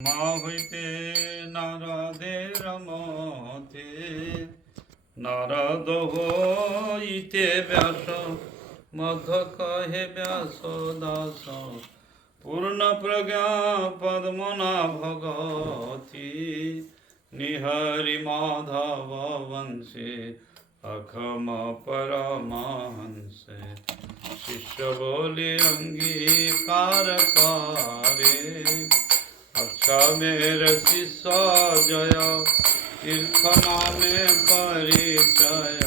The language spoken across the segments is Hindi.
মা হইতে নারদের মতে নারদ হইতে ব্যাস মধ্য কহে ব্যাস দাস পূর্ণ প্রজ্ঞা পদ্মনা ভগতি নিহরি মাধব বংশে अखम परमहंसे शिष्य बोले अंगीकार करे अच्छा मेरे शिष्य जय तीर्थ नामे परिचय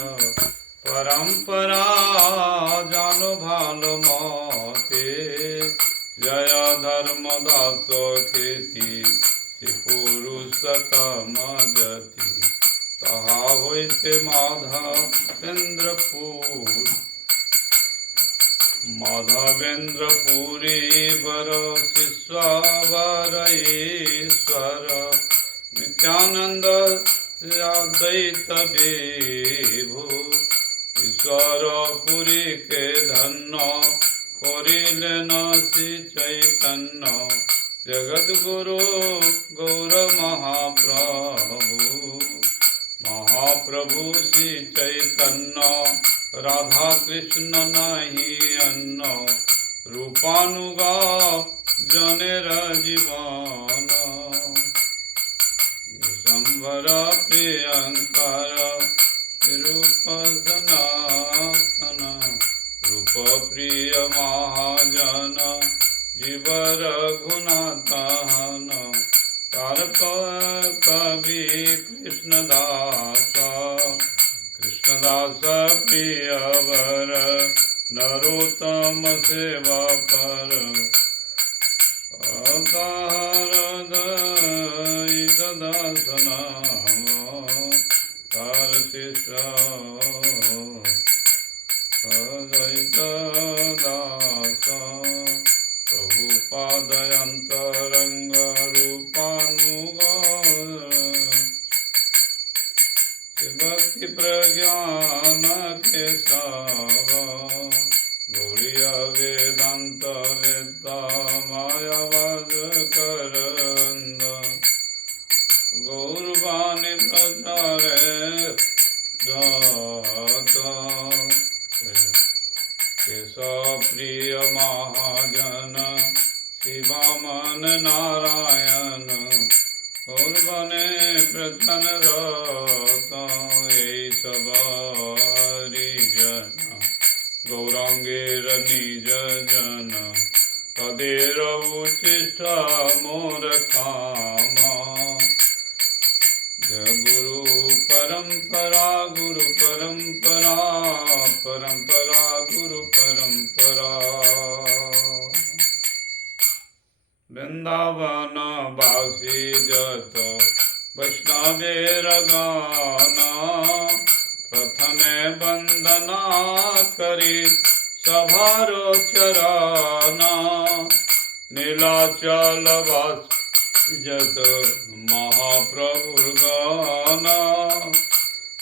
परंपरा जानो भालो मते जय धर्मदास ख्याति श्री पुरुषोत्तम जति तहा होइते माधवेन्द्रपुरी वर शिष्यवर ईश्वर नित्यानंद अद्वैत विभु ईश्वर पुरी के धन्य करिलेन श्री चैतन्य जगत गुरु गौर महाप्रभु महाप्रभु श्री चैतन्य राधा कृष्ण नहीं अन्न रूपानुगा जनेर जीवन संवर प्रियंकर रूप सनातन रूप प्रिय महाजन जीवर गुणतहन कवि कृष्णदास कृष्णदास प्रियवर नरोत्तम सेवा पर दास नाम कर शिष्य अद्वैत दास प्रभुपादयन्तरंग रूपानुग भक्ति प्रज्ञान केशव गौड़ीय वेदांत वेत्ता मायावाद करंद गौरवाणी प्रचारे जात केशव प्रिय महाजन शिवामन नारायण गौरवने प्रचन रत सब हरिजन गौरांगेर निज जन तदेर उचिष्ट मोर काम गुरु परंपरा परंपरा गुरु परंपरा वृंदावन बासी जत वैष्णवेर गाना प्रथमे वंदना करी सभारो चराना नीलाचल वास जत महाप्रभुर गाना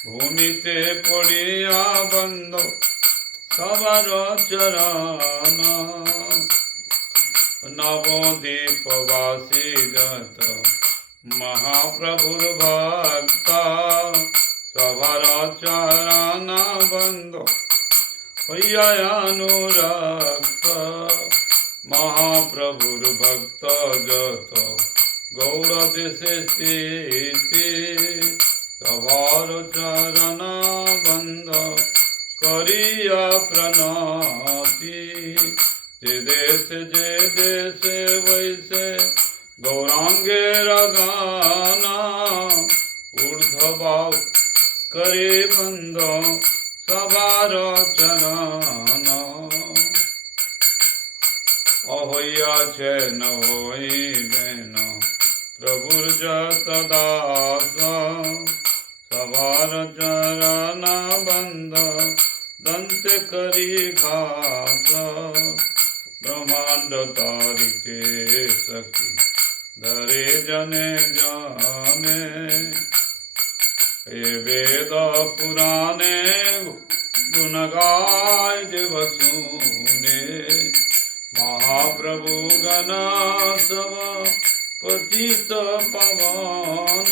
भूमिते पड़िया बंदो सभारो चराना नवदीपवासी जत महाप्रभुर भक्त सभर चरण बंदो अनुरक्त महाप्रभुर भक्त जत गौड़ देशे स्थिति सभर चरण बंद करिया प्रणति जे देश वैसे गौरांगेर गाना ऊर्ध्वभाव करे बंद सवार चरण अहोया छे न होइबेन प्रभुर जत दास सवार चरण बंद दंत करी घास ब्रह्मांड तारिके सखी धरे जने जाने ये वेद पुराणे गुण गाय देव सुने महाप्रभु गण सब पतित पावन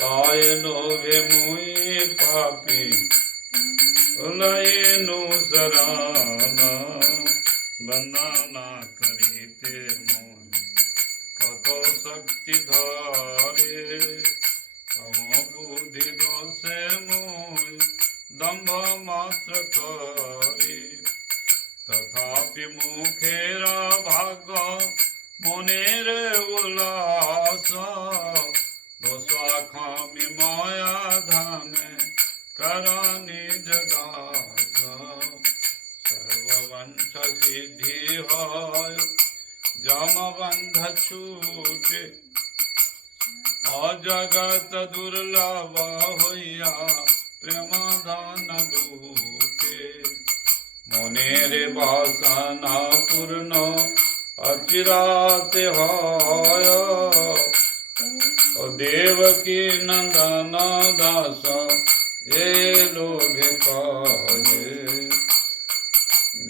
पाए लोभे मुई पापी लयनु शरण बंदना करीते मोहि कत शक्ति धारे तम बुद्धि दोषे मोहि दंभ मात्र करी तथापि मुखेरा भाग मनेर उल्लास दोषाखामि माया धामे करणी जगास सर्ववंश सिद्धि होय जमबंध छूटे अजगत दुर्लभ होइया प्रेम धन लूटे मनेरे वासना पूर्ण अचिराते होय देवकी नंदन दास ये लोग कहे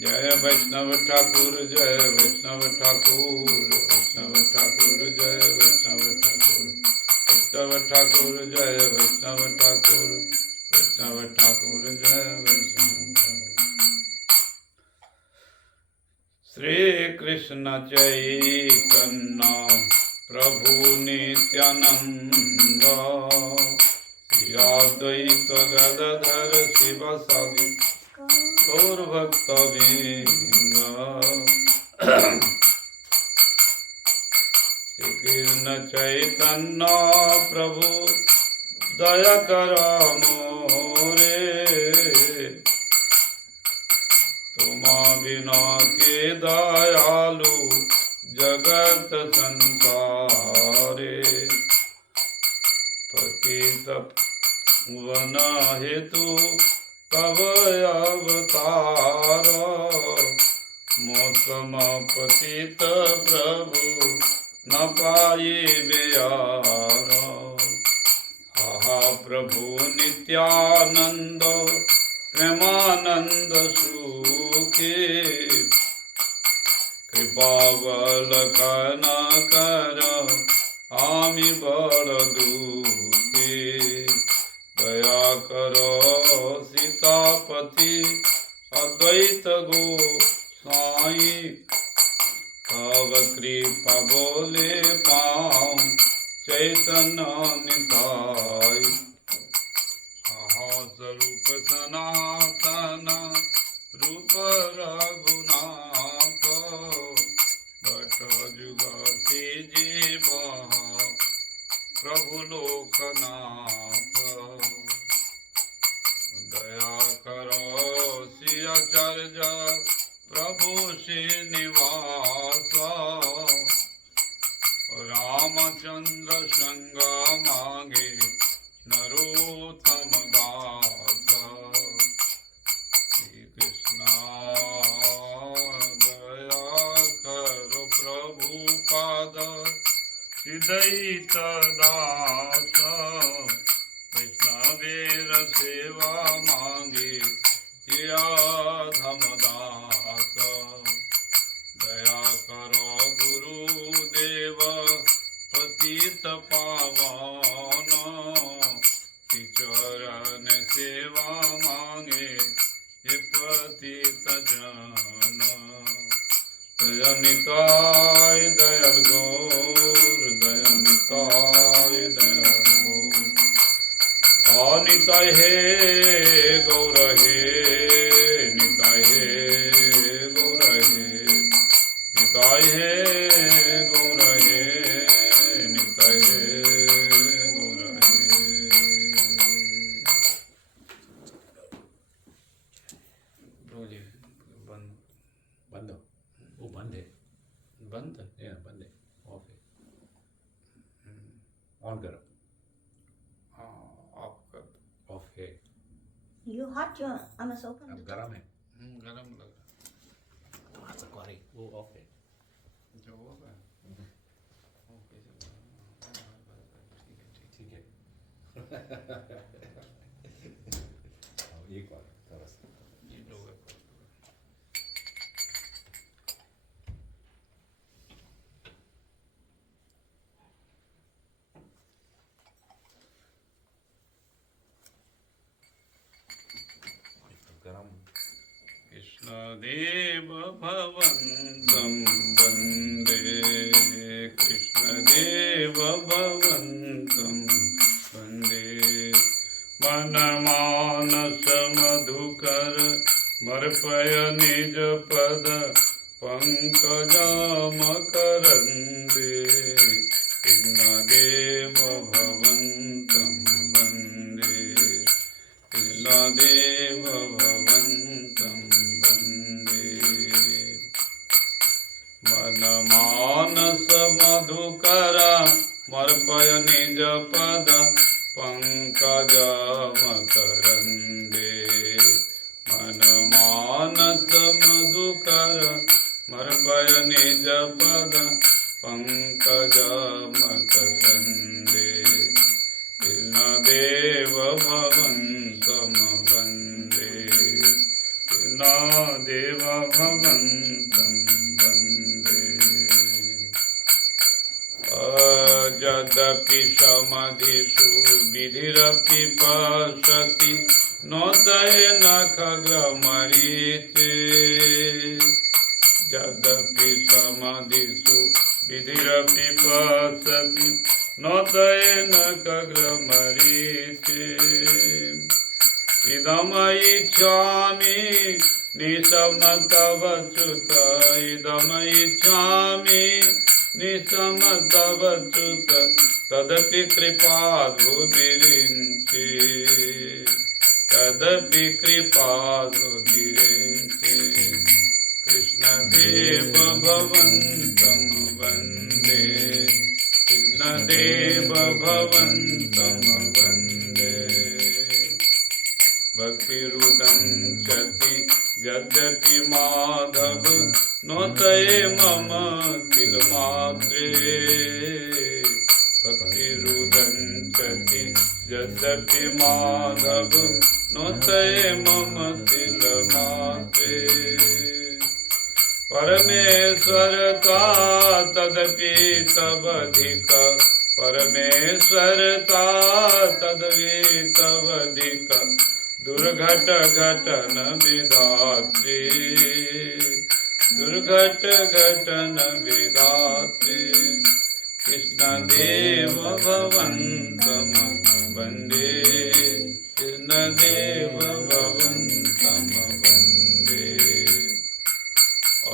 जय वैष्णव ठाकुर जय वैष्णव ठाकुर वैष्णव ठाकुर जय वैष्णव ठाकुर वैष्णव ठाकुर जय वैष्णव ठाकुर वैष्णव ठाकुर जय वैष्णव ठाकुर। श्री कृष्ण चैतन्य प्रभु नित्यानंद श्री अद्वैत गदाधर शिवासादि गौरभक्तवृंद श्री कृष्ण चैतन्य प्रभु दया कर मोरे तुम बिना के दयालु जगत संसारे पतित वन हेतु कब अवतार मौसम पतित प्रभु न पाए बेयार हा प्रभु नित्यानंद प्रेमानंद सुखे कृपावलकन कर आमि बड़ दुखी दया करो सीतापति अद्वैत गोसाई तब कृपा बोले पाऊँ चैतन्य निताई स्वरूप सनातन रूप रघुनाथ बट जुग से जीव प्रभु लोकनाथ दया करो सियाचर्य प्रभु श्रीनिवास रामचंद्र संग मांगे नरोत्तम दास श्री कृष्ण दया करो प्रभु पाद हृदयित दास कृष्ण वीर सेवा मांगे धमदास दया करो गुरुदेव पतित पावन चरण सेवा मांगे ये पतित जन दयनिताय दयाल गौर दयनिताय दयाल गौर अनिताय हे गौर हे निताय हे गौर हे निताय हे गौर हे निताय हे गौर हे। बोलिए बंद बंद वो बंद है बंद या बंद है ऑफ है ऑन करो हाँ ऑफ कर दो ऑफ है You hot, you I must open अब it. गरम है गरम लग रहा थोड़ा सा करें वो ऑफ है है जो होगा ओके ठीक है एक बार थोड़ा सा ये लोग कृष्णदेव भवन्तं वन्दे कृष्णदेव भवन्तं वन्दे मनमानस मधुकर मर्पय निज पद पंकजमकरन्दे कृष्णदेव भवन्तं वन्दे कृष्णदेव भवन्तं वन्दे मनमानस मधुकर मर्पय निज पद पंकजमकरन्दे मनमानस मधुकर मर्पय निज पद पंकजमकरन्दे कृष्णदेव भवन्तं वन्दे कृष्णदेव भवन्तं वन्दे यद्यपि समाधिषु विधिरपि पश्यति नोदयेन खग्रमरीचे यद्यपि समाधिषु विधिरपि पश्यति नोदयेन खग्रमरीचे इदमिच्छामि निशम्न तव च्युत इदमिच्छामि निशम तव च्युत तदपि कृपाधु विरिञ्चि तदपि कृपाधु विरिञ्चि कृष्णदेव भवन्तं वन्दे कृष्णदेव भवन्तं वन्दे भक्तिरुदञ्चति यद्यपि माधव नोतये मम किल मात्रे भक्तिरुदञ्चति यद्यपि माधव नोतये मम किल मात्रे परमेश्वरता तदपि तवधिक परमेश्वरता तदपि तवधिक दुर्घट घटन विधात्री दुर्घट घटन विधात्री कृष्णदेव भवन्तं वन्दे कृष्णदेव भवन्तं वन्दे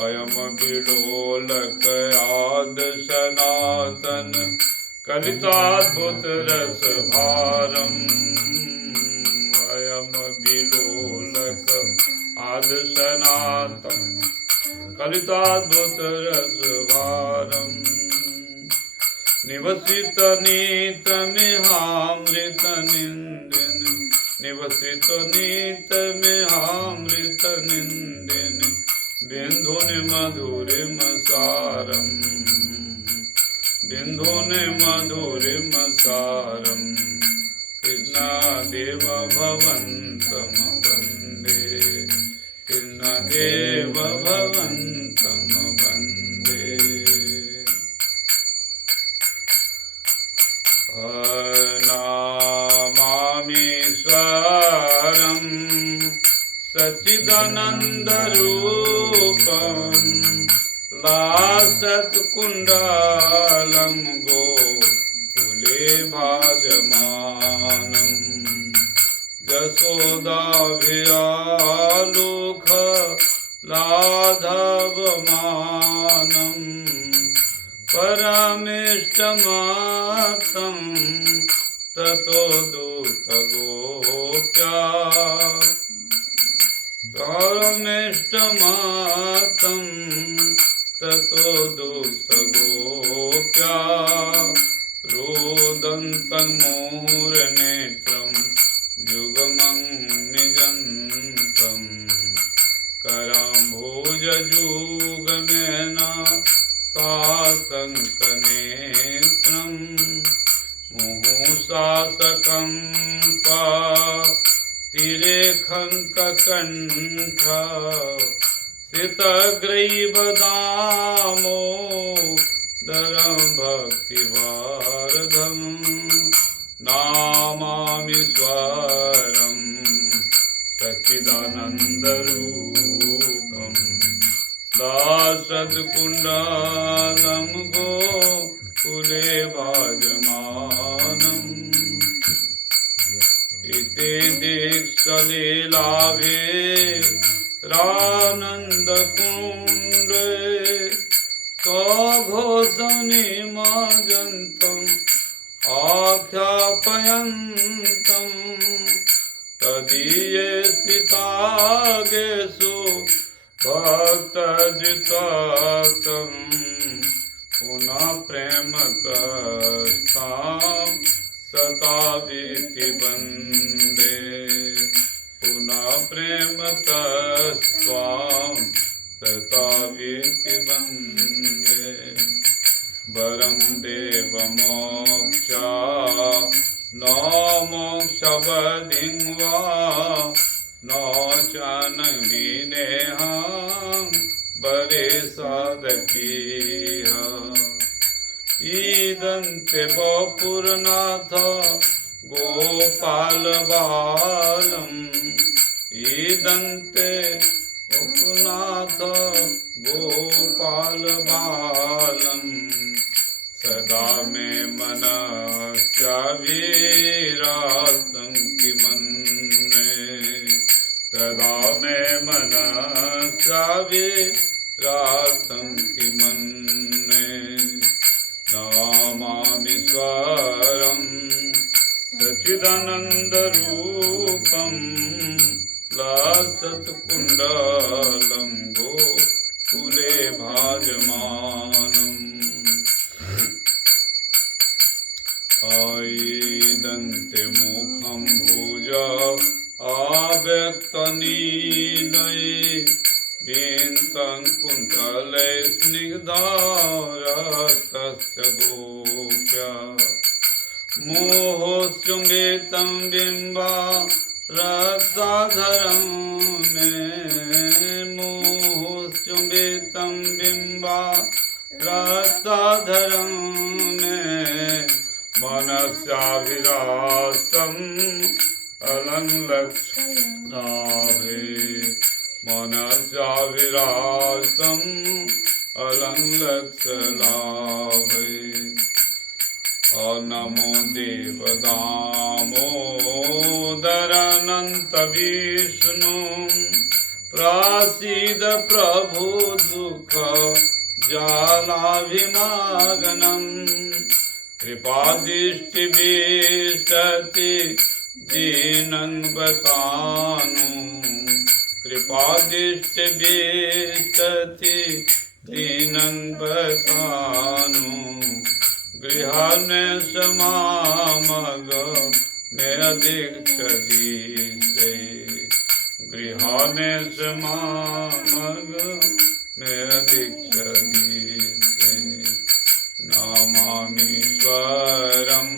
अयम विलोलकयाद सनातन कलिताद्भुत रस भारम् अयम विलोलक आद सनातन कलिताद्भुत रस भारम् निवसित नीतमिहामृत निंदिन निवसित नीतमिहामृत निंदिन बिंदुनि मधुरिम सारम् बिंदुनि मधुरिम सारम् कृष्णदेव भवन्तं वन्दे कृष्णदेव भवन्तं वन्दे नमामीश्वरं सच्चिदानन्दरूपं लासत्कुण्डलं गोकुले भाजमानं यशोदाभियालोक लाघवमानं परमेष्टमातं ततो दूतगोप्या परमेष्टमातं ततो दूतगोप्या रोदन्तं मुहुर्नेत्रं युगमं निजन्तं कराम्भोजयुगमेन सातङ्कनेत्रं मुहुशासकं तिरेखङ्ककण्ठ सितग्रैवदामो दरं भक्तिवारधं नामामीश्वरं सच्चिदानन्दरूपं दासत्कुण्डलं गोकुले भाजमानम् इति दीक्षलीलाभे रानन्दकुण्डे स्वघोषनिमज्जन्तम् आख्यापयन्तम् तदीये सीतागेषु भक्तजितातं पुनः प्रेमतस्तां सतावीति वन्दे पुनः प्रेमतस्त्वां सतावीति वन्दे वरं देवमोक्षा न मोक्षवधिं वा न चानविनेहं वरेशादपीह ईदन्ते वपुरनाथ गोपालबालम् ईदन्ते वपुरनाथ गोपालबालम् सदा मे मनस्याविरातं किमन्ये सदा मे मनस्याविरातं किमन्ये नमामीश्वरं सच्चिदानन्दरूपं लसत्कुण्डलं गोकुले भाजमानम् आयीदन्ते मुखं भुज आव्यक्तनीनये विन्तं कुन्तले स्निग्धारतस्य गोप्या मोहोऽश्चुम्बितं बिम्बा रक्ताधरं मे मोहोऽश्चुम्बितं बिम्बा रक्ताधरं मे मनस्याभिलाषम् अलङ्लक्ष्याभे मनस्याभिलाषम् अलङ्लक्ष्यलाभे नमो देवदामोदरानन्तविष्णु प्रासीद प्रभु दुःख जालाभिमागनम् कृपादृष्टिविशति दीनं बतानु कृपादृष्टिविशति दीनं बतानु गृहाने समामग में दीक्षति से गृहाने समामग में दीक्षति से नमामीश्वरं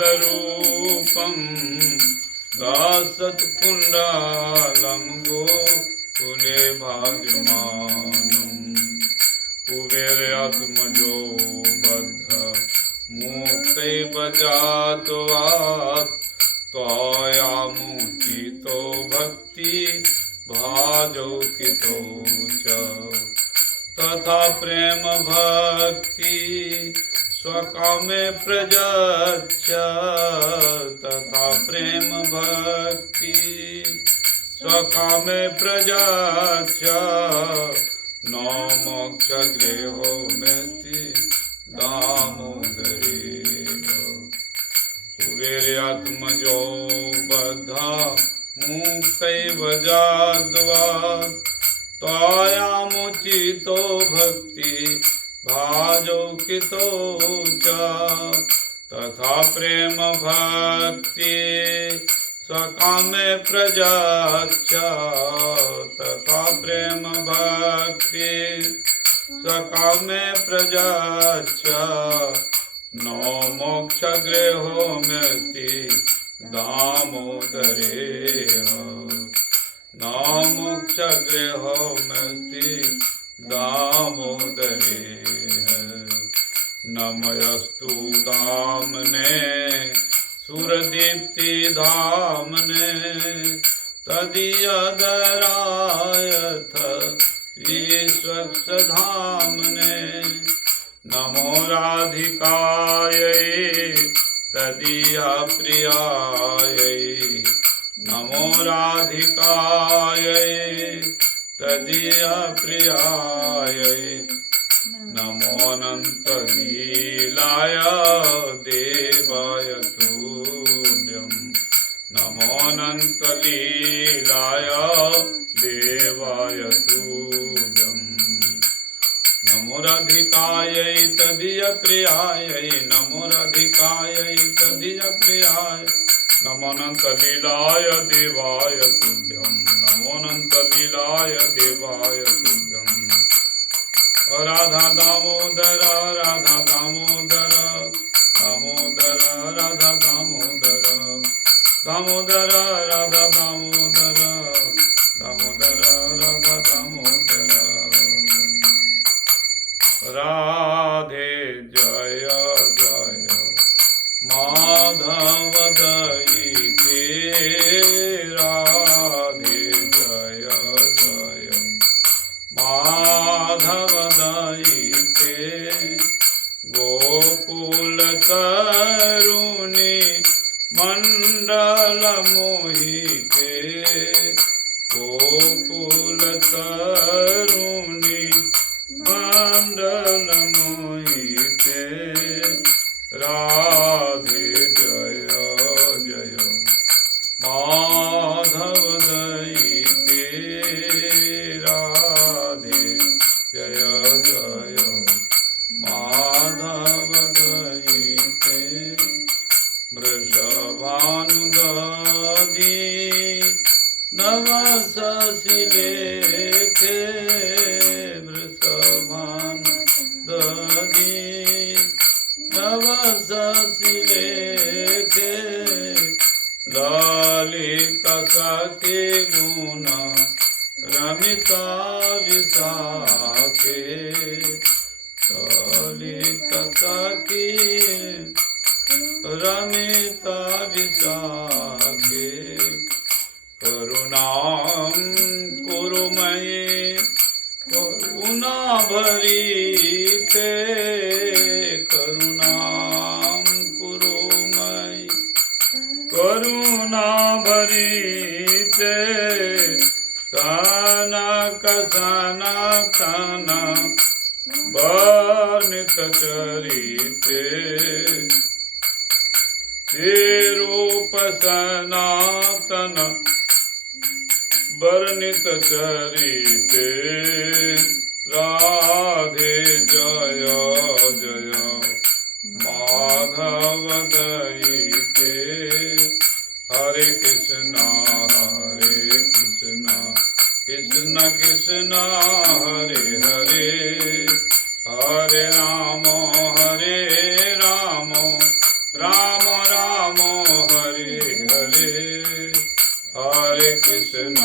सच्चिदानन्दरूपं दासत्कुण्डलं गोकुले भाजमानम् कुबेरात्मजो बद्ध मुक्तैव जातवात् त्वया मुचितो भक्ति भाजौकितो च तथा प्रेम भक्ति स्वकामे प्रजच्छ तथा प्रेम भक्ति स्वकामे प्रजच्छ न मोक्षगृहो मेति दामोदरेव कुबेरात्मजो बद्धा मुक्तैव जातवात् त्वयामुचितो भक्ति भाजौकितो च तथा प्रेम भक्ति स्वकामे प्रजच्छ तथा प्रेम भक्ति स्वकामे प्रजच्छ न मोक्षगृहो मेति दामोदरेह न मोक्षगृहो मेति दामोदरेह नमयस्तु दामने सुरदीप्ति धामने तदीयधरायथ ईश्वक्षधाम्ने नमो राधिकायै तदीयप्रियायै नमो राधिकायै तदीयप्रियायै नमोऽनन्तलीलाय देवाय तुभ्यं नमोऽनन्तलीलाय देवाय तुभ्यं नमो राधिकायै तदीयप्रियायै नमो राधिकायै तदीयप्रियाय नमोऽनन्तलीलाय देवाय तुभ्यं नमोऽनन्तलीलाय देवाय तुभ्यं राधा दामोदर राधा दामोदर दामोदर राधा दामोदर दामोदर राधा दामोदर दामोदर राधा दामोदर राधे जय जय माधव दयिते राधे जय जय माधव दयिते गोकुल तरुणी मंडल मोहिते गोकुल तरुणी मंडल मोहिते राधे जय जय माधव दयिते राधे जय जय माधव दयिते वृषभानुदधी नव शशिलेखे वृषभानुदधी नव शशिलेखे ललित सखे गुण रमिता विशाखे ललित सखे रमिता विशाखे करुणां कुरु मयि करुणा भरीते करुणां कुरु मयि करुणा भरीते सनक सनातन वर्णित चरिते ते रूप सनातन वर्णित चरिते राधे जय जय माधव दयिते हरे कृष्णा कृष्ण कृष्ण हरे हरे हरे राम राम राम हरे हरे हरे कृष्ण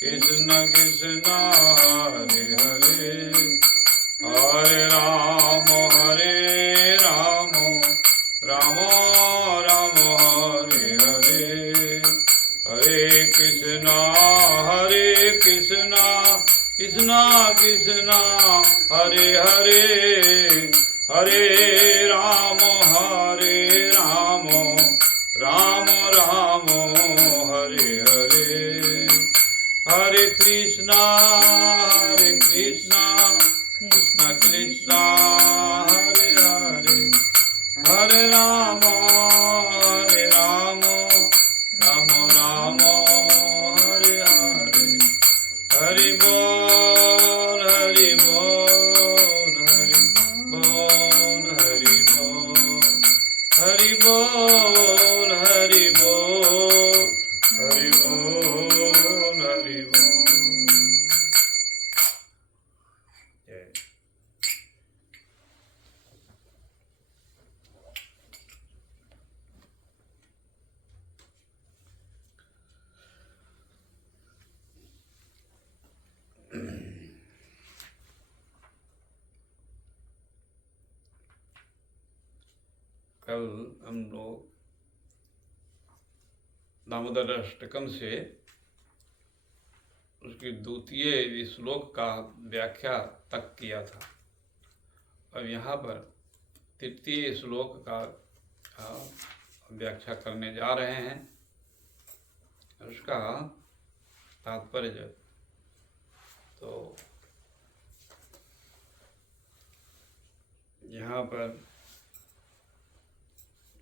कृष्ण कृष्ण हरे हरे हरे राम राम राम हरे हरे हरे कृष्ण कृष्ण कृष्ण हरे हरे हरे राम राम राम हरे हरे हरे कृष्णा कृष्ण कृष्ण हरे हरे हरे राम राम राम हरे हरे हरि बोल हरि बोल हरि बोल हरि बोल हरि बोल हरि बोल हरि बोल हरि बोल जय कल हम लोग दामोदर अष्टकम से उसकी द्वितीय श्लोक का व्याख्या तक किया था। अब यहाँ पर तृतीय श्लोक का व्याख्या करने जा रहे हैं। उसका तात्पर्य तो यहाँ पर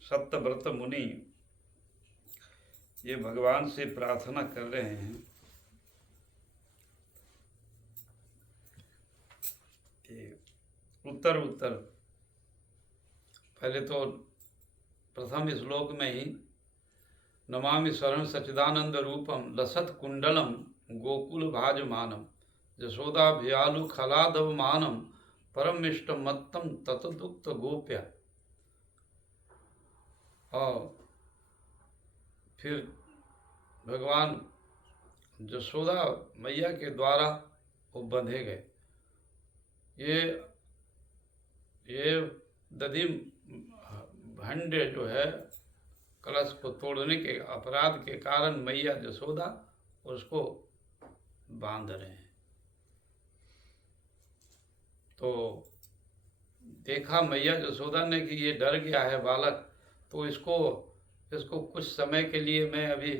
सत्यव्रत मुनि ये भगवान से प्रार्थना कर रहे हैं कि उत्तर पहले तो प्रथम श्लोक में ही नमामि शरण सच्चिदानंद रूपम लसत कुंडलम गोकुल भाजमानम यशोदाभ्यालु खलादवमानम परमिष्ट मत्तम ततदुक्त गोप्य। और फिर भगवान यशोदा मैया के द्वारा वो बंधे गए। ये दधी भंड जो है कलश को तोड़ने के अपराध के कारण मैया यशोदा उसको बांध रहे हैं। तो देखा मैया यशोदा ने कि ये डर गया है बालक, तो इसको कुछ समय के लिए मैं अभी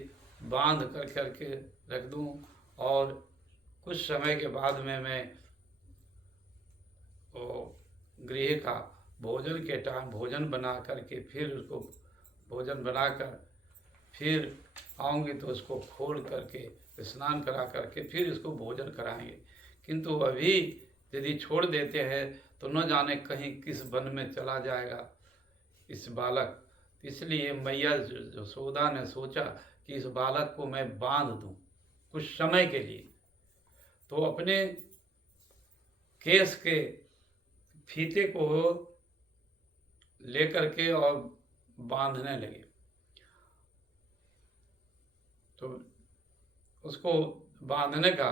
बांध करके रख दूं और कुछ समय के बाद में मैं गृह का भोजन के टाइम भोजन बना करके फिर उसको भोजन बनाकर फिर आऊँगी तो उसको खोल करके स्नान करा करके फिर इसको भोजन कराएंगे। किंतु अभी यदि छोड़ देते हैं तो न जाने कहीं किस वन में चला जाएगा इस बालक। इसलिए मैया यशोदा ने सोचा कि इस बालक को मैं बांध दूं कुछ समय के लिए। तो अपने केस के फीते को लेकर के और बांधने लगे। तो उसको बांधने का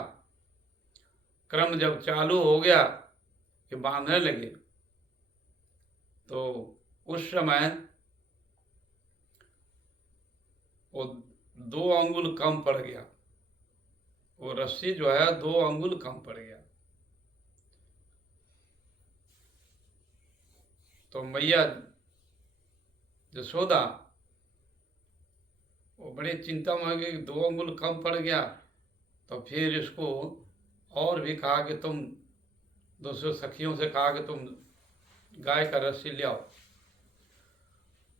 क्रम जब चालू हो गया कि बांधने लगे तो उस समय वो 2 अंगुल कम पड़ गया। वो रस्सी जो है 2 अंगुल कम पड़ गया। तो मैया यशोदा वो बड़ी चिंता में हो गई कि 2 अंगुल कम पड़ गया। तो फिर इसको और भी कहा कि तुम दूसरे सखियों से कहा कि तुम गाय का रस्सी ले आओ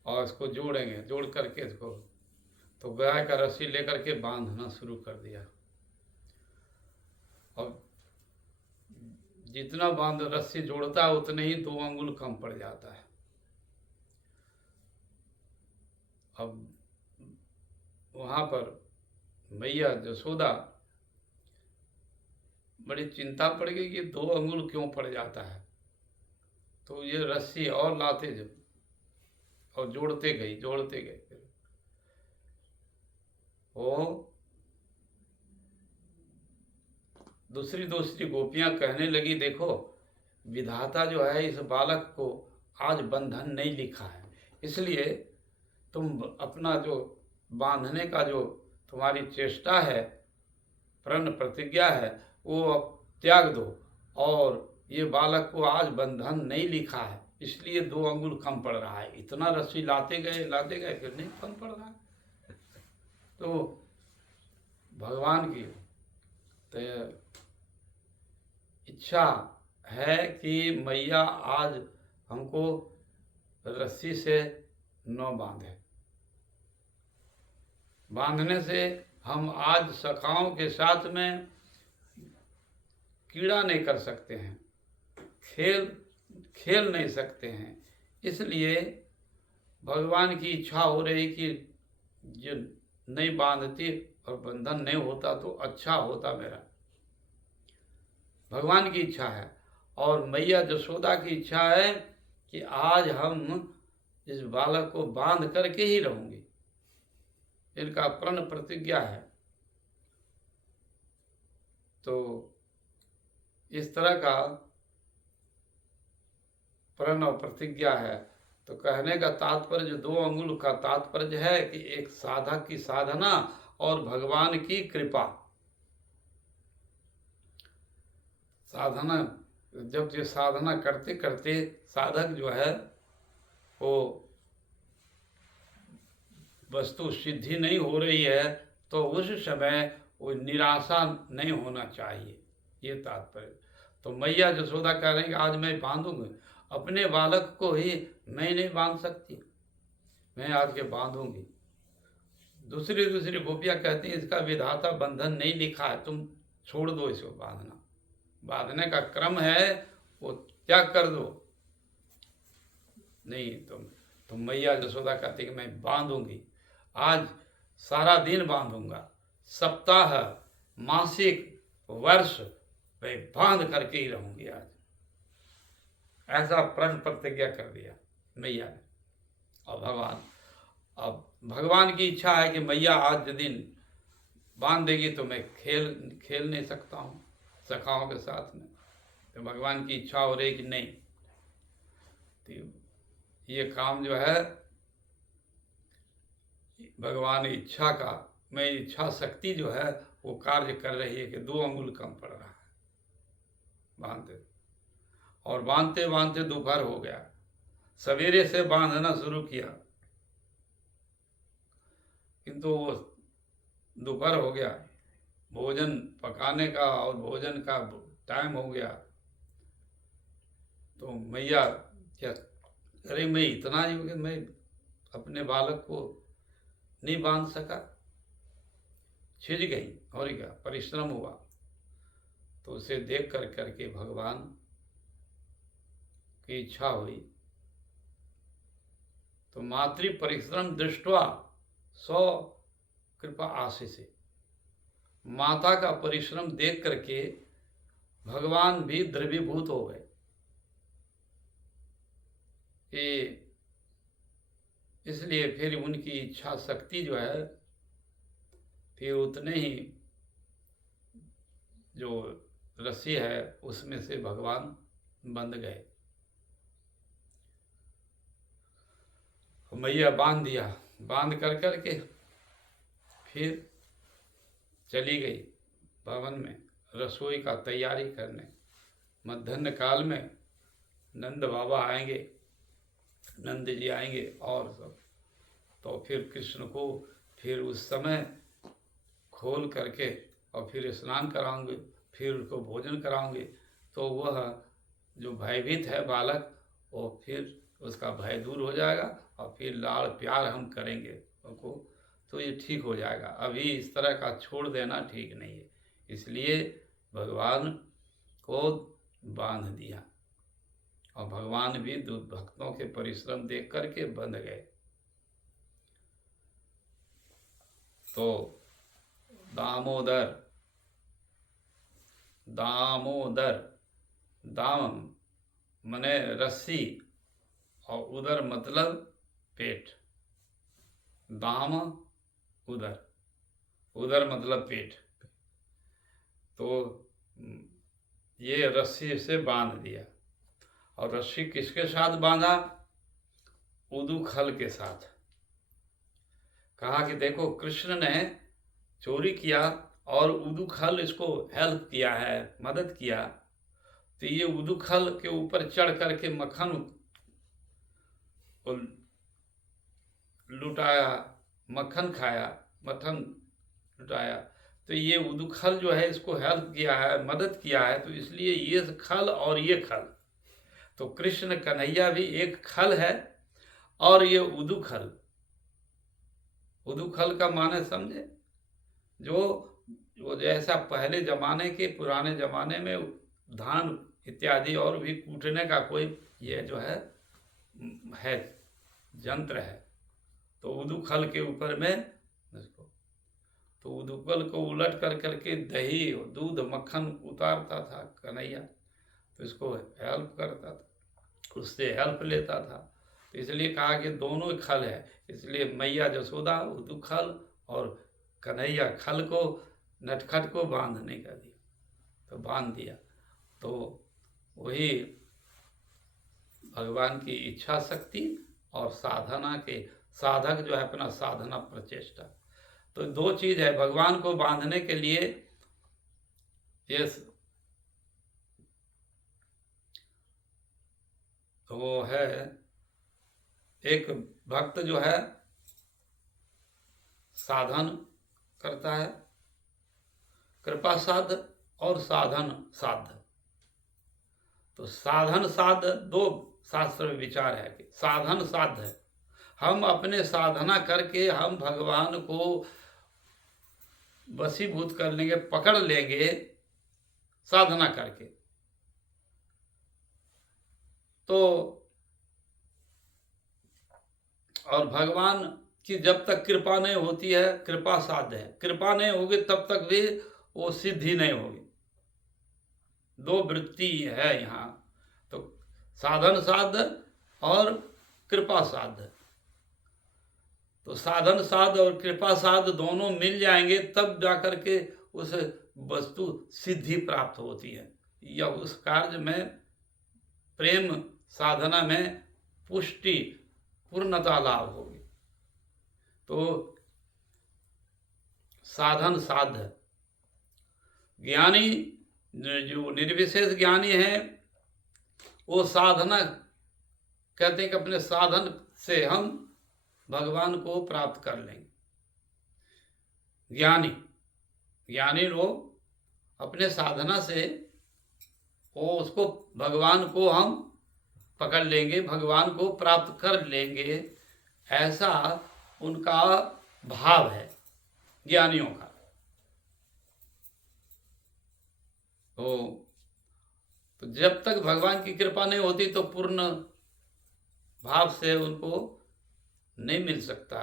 और इसको जोड़ेंगे, जोड़ करके इसको तो गाय का रस्सी लेकर के बांधना शुरू कर दिया। और जितना बांध रस्सी जोड़ता है उतने ही 2 अंगुल कम पड़ जाता है। अब वहाँ पर मैया यशोदा बड़ी चिंता पड़ गई कि 2 अंगुल क्यों पड़ जाता है। तो ये रस्सी और लाते जब और जोड़ते गई फिर वो दूसरी गोपियां कहने लगी, देखो विधाता जो है इस बालक को आज बंधन नहीं लिखा है, इसलिए तुम अपना जो बांधने का जो तुम्हारी चेष्टा है, प्रण प्रतिज्ञा है, वो अब त्याग दो। और ये बालक को आज बंधन नहीं लिखा है, इसलिए 2 अंगुल कम पड़ रहा है। इतना रस्सी लाते गए फिर नहीं कम पड़ रहा है। तो भगवान की तो इच्छा है कि मैया आज हमको रस्सी से न बांधे। बांधने से हम आज सखाओं के साथ में कीड़ा नहीं कर सकते हैं, खेल नहीं सकते हैं। इसलिए भगवान की इच्छा हो रही कि जो नहीं बांधती और बंधन नहीं होता तो अच्छा होता मेरा। भगवान की इच्छा है और मैया यशोदा की इच्छा है कि आज हम इस बालक को बांध करके ही रहूंगी। इनका प्रण प्रतिज्ञा है। तो इस तरह का प्रण और प्रतिज्ञा है तो कहने का तात्पर्य, जो 2 अंगुल का तात्पर्य है कि एक साधक की साधना और भगवान की कृपा। साधना, जब ये साधना करते करते साधक जो है वो वस्तु सिद्धि नहीं हो रही है, तो उस समय वो निराशा नहीं होना चाहिए, ये तात्पर्य। तो मैया यशोदा कह रही कि आज मैं बांधूंगी अपने बालक को ही, मैं नहीं बांध सकती, मैं आज के बांधूंगी। दूसरी गोपियां कहती हैं इसका विधाता बंधन नहीं लिखा है, तुम छोड़ दो इसको, बांधने का क्रम है वो त्याग कर दो। नहीं, तुम मैया यशोदा कहती कि मैं बांधूंगी, आज सारा दिन बांधूंगा, सप्ताह, मासिक, वर्ष मैं बांध करके ही रहूंगी आज, ऐसा प्रण प्रतिज्ञा कर दिया मैया ने। और भगवान की इच्छा है कि मैया आज दिन बांध देगी तो मैं खेल नहीं सकता हूँ सखाओं के साथ में, तो भगवान की इच्छा हो रही कि नहीं, तो ये काम जो है भगवान इच्छा का, मैं इच्छा शक्ति जो है वो कार्य कर रही है कि 2 अंगुल कम पड़ रहा है बांधते, और बांधते बांधते दोपहर हो गया, सवेरे से बांधना शुरू किया किंतु वो दोपहर हो गया, भोजन पकाने का और भोजन का टाइम हो गया। तो मैया क्या, अरे मैं इतना ही हो गया, मैं अपने बालक को नहीं बांध सका, छिज गई, और क्या परिश्रम हुआ। तो उसे देख कर करके भगवान की इच्छा हुई, तो मातृ परिश्रम दृष्टवा सौ कृपा आशीष, माता का परिश्रम देख करके भगवान भी द्रवीभूत हो गए कि, इसलिए फिर उनकी इच्छा शक्ति जो है फिर उतने ही जो रस्सी है उसमें से भगवान बंध गए। मैया बांध दिया, बांध कर करके फिर चली गई भवन में रसोई का तैयारी करने। मध्याह्न काल में नंद बाबा आएंगे, नंद जी आएंगे और सब, तो फिर कृष्ण को फिर उस समय खोल करके और फिर स्नान कराऊंगे, फिर उसको भोजन कराऊंगे, तो वह जो भयभीत है बालक वो फिर उसका भय दूर हो जाएगा और फिर लाड़ प्यार हम करेंगे उनको, तो ये ठीक हो जाएगा। अभी इस तरह का छोड़ देना ठीक नहीं है, इसलिए भगवान को बांध दिया और भगवान भी भक्तों के परिश्रम देख करके बंध गए। तो दामोदर, दाम मने रस्सी और उदर मतलब पेट, दाम उदर मतलब पेट, तो ये रस्सी से बांध दिया। और रस्सी किसके साथ बांधा? उदुखल के साथ। कहा कि देखो कृष्ण ने चोरी किया और उदुखल इसको हेल्प किया है, मदद किया, तो ये उदुखल के ऊपर चढ़ करके मक्खन लुटाया, मक्खन खाया, मक्खन लुटाया, तो ये उदुखल जो है इसको हेल्प किया है, मदद किया है, तो इसलिए ये खल और ये खल, तो कृष्ण कन्हैया भी एक खल है और ये उदुखल। उदुखल का माने समझे, जो जैसा पहले जमाने के पुराने जमाने में धान इत्यादि और भी कूटने का कोई ये जो है यंत्र है, तो उदुखल के ऊपर में इसको, तो उदुखल को उलट कर करके दही दूध मक्खन उतारता था कन्हैया, तो इसको हेल्प करता था, उससे हेल्प लेता था, तो इसलिए कहा कि दोनों खल है, इसलिए मैया यशोदा उदुखल और कन्हैया खल को, नटखट को बांधने का दिया, तो बांध दिया। तो वही भगवान की इच्छा शक्ति और साधना के साधक जो है अपना साधना प्रचेष्टा। तो दो चीज है भगवान को बांधने के लिए। ये वो है एक भक्त जो है साधन करता है, कृपा साध और साधन साध। तो साधन साध दो शास्त्र में विचार है कि साधन साध है, हम अपने साधना करके हम भगवान को वशीभूत कर लेंगे, पकड़ लेंगे साधना करके। तो और भगवान की जब तक कृपा नहीं होती है, कृपा साध्य है, कृपा नहीं होगी तब तक भी वो सिद्धि नहीं होगी। दो वृत्ति है यहाँ, तो साधन साध्य और कृपा साध्य। तो साधन साध और कृपा साध दोनों मिल जाएंगे तब जाकर के उस वस्तु सिद्धि प्राप्त होती है, या उस कार्य में प्रेम साधना में पुष्टि पूर्णता लाभ होगी। तो साधन साध्य ज्ञानी जो निर्विशेष ज्ञानी है वो साधना कहते हैं कि अपने साधन से हम भगवान को प्राप्त कर लेंगे। ज्ञानी लोग अपने साधना से वो उसको भगवान को हम पकड़ लेंगे, भगवान को प्राप्त कर लेंगे, ऐसा उनका भाव है ज्ञानियों का। तो जब तक भगवान की कृपा नहीं होती तो पूर्ण भाव से उनको नहीं मिल सकता,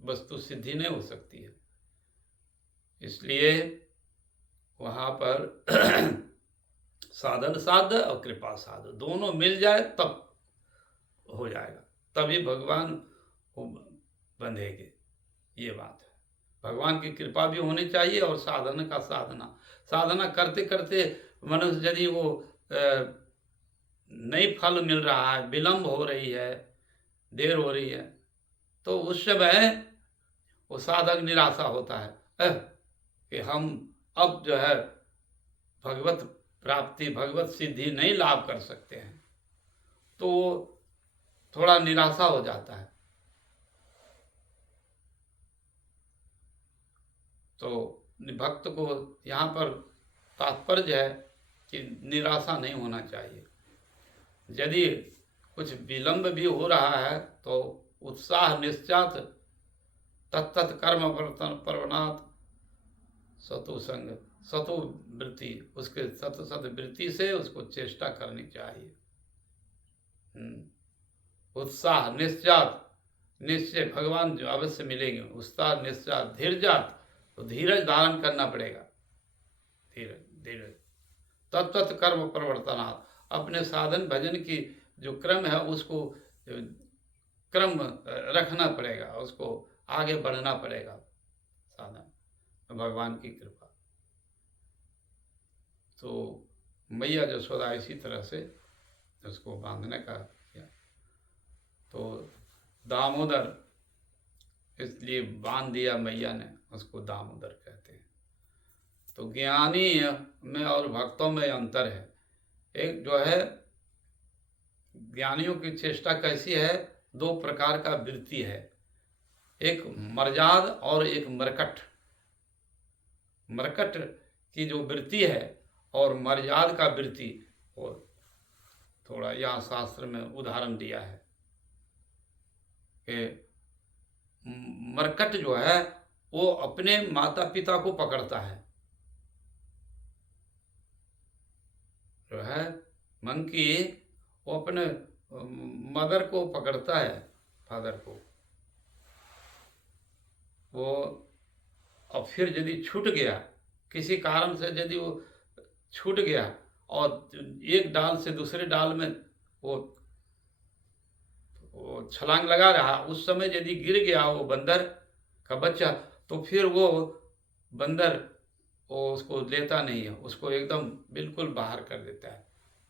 वस्तु सिद्धि नहीं हो सकती है। इसलिए वहाँ पर साधन साध्य और कृपा साध्य दोनों मिल जाए तब हो जाएगा, तभी भगवान को बंधेंगे। ये बात है, भगवान की कृपा भी होनी चाहिए और साधन का साधना करते करते मनुष्य यदि वो नहीं फल मिल रहा है, विलंब हो रही है, देर हो रही है, तो उस समय वो साधक निराशा होता है कि हम अब जो है भगवत प्राप्ति भगवत सिद्धि नहीं लाभ कर सकते हैं, तो थोड़ा निराशा हो जाता है। तो भक्त को यहाँ पर तात्पर्य है कि निराशा नहीं होना चाहिए। यदि कुछ विलंब भी हो रहा है तो उत्साह निश्चात तत्त कर्म प्रवणात् सतु संग सतु वृत्ति, उसके सत वृत्ति से उसको चेष्टा करनी चाहिए। उत्साह निश्चात निश्चय भगवान जो अवश्य मिलेंगे, उत्साह निश्चात धीरजात, तो धीरज धारण करना पड़ेगा, धीरज तत्त कर्म प्रवर्तनात्, अपने साधन भजन की जो क्रम है उसको क्रम रखना पड़ेगा, उसको आगे बढ़ना पड़ेगा साधन भगवान की कृपा। तो मैया यशोदा इसी तरह से उसको बांधने का किया। तो दामोदर इसलिए बांध दिया मैया ने, उसको दामोदर कहते हैं। तो ज्ञानी में और भक्तों में अंतर है। एक जो है ज्ञानियों की चेष्टा कैसी है, दो प्रकार का वृत्ति है, एक मर्याद और एक मरकट। मरकट की जो वृत्ति है और मर्याद का वृत्ति, और थोड़ा यहाँ शास्त्र में उदाहरण दिया है कि मरकट जो है वो अपने माता पिता को पकड़ता है, जो है मंकी वो अपने मदर को पकड़ता है, फादर को। वो और फिर यदि छूट गया किसी कारण से, यदि वो छूट गया और एक डाल से दूसरे डाल में वो छलांग लगा रहा, उस समय यदि गिर गया वो बंदर का बच्चा, तो फिर वो बंदर वो उसको लेता नहीं है, उसको एकदम बिल्कुल बाहर कर देता है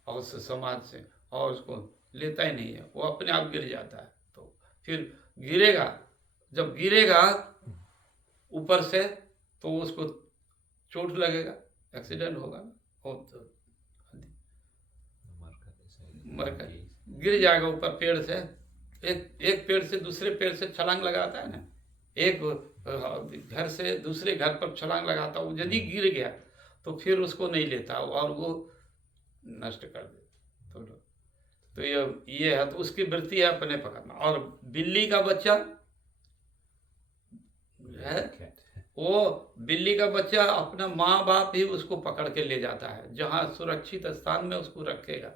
और उस समाज से, और उसको लेता ही नहीं है, वो अपने आप गिर जाता है। तो फिर गिरेगा, जब गिरेगा ऊपर से तो उसको चोट लगेगा, एक्सीडेंट होगा ना, हो तो मर कर गिर जाएगा ऊपर पेड़ से। एक पेड़ से दूसरे पेड़ से छलांग लगाता है ना, एक घर से दूसरे घर पर छलांग लगाता, वो यदि गिर गया तो फिर उसको नहीं लेता और वो नष्ट कर देता। तो ये है, तो उसकी वृत्ति है अपने पकड़ना। और बिल्ली का बच्चा है, वो बिल्ली का बच्चा अपना माँ बाप ही उसको पकड़ के ले जाता है, जहाँ सुरक्षित स्थान में उसको रखेगा,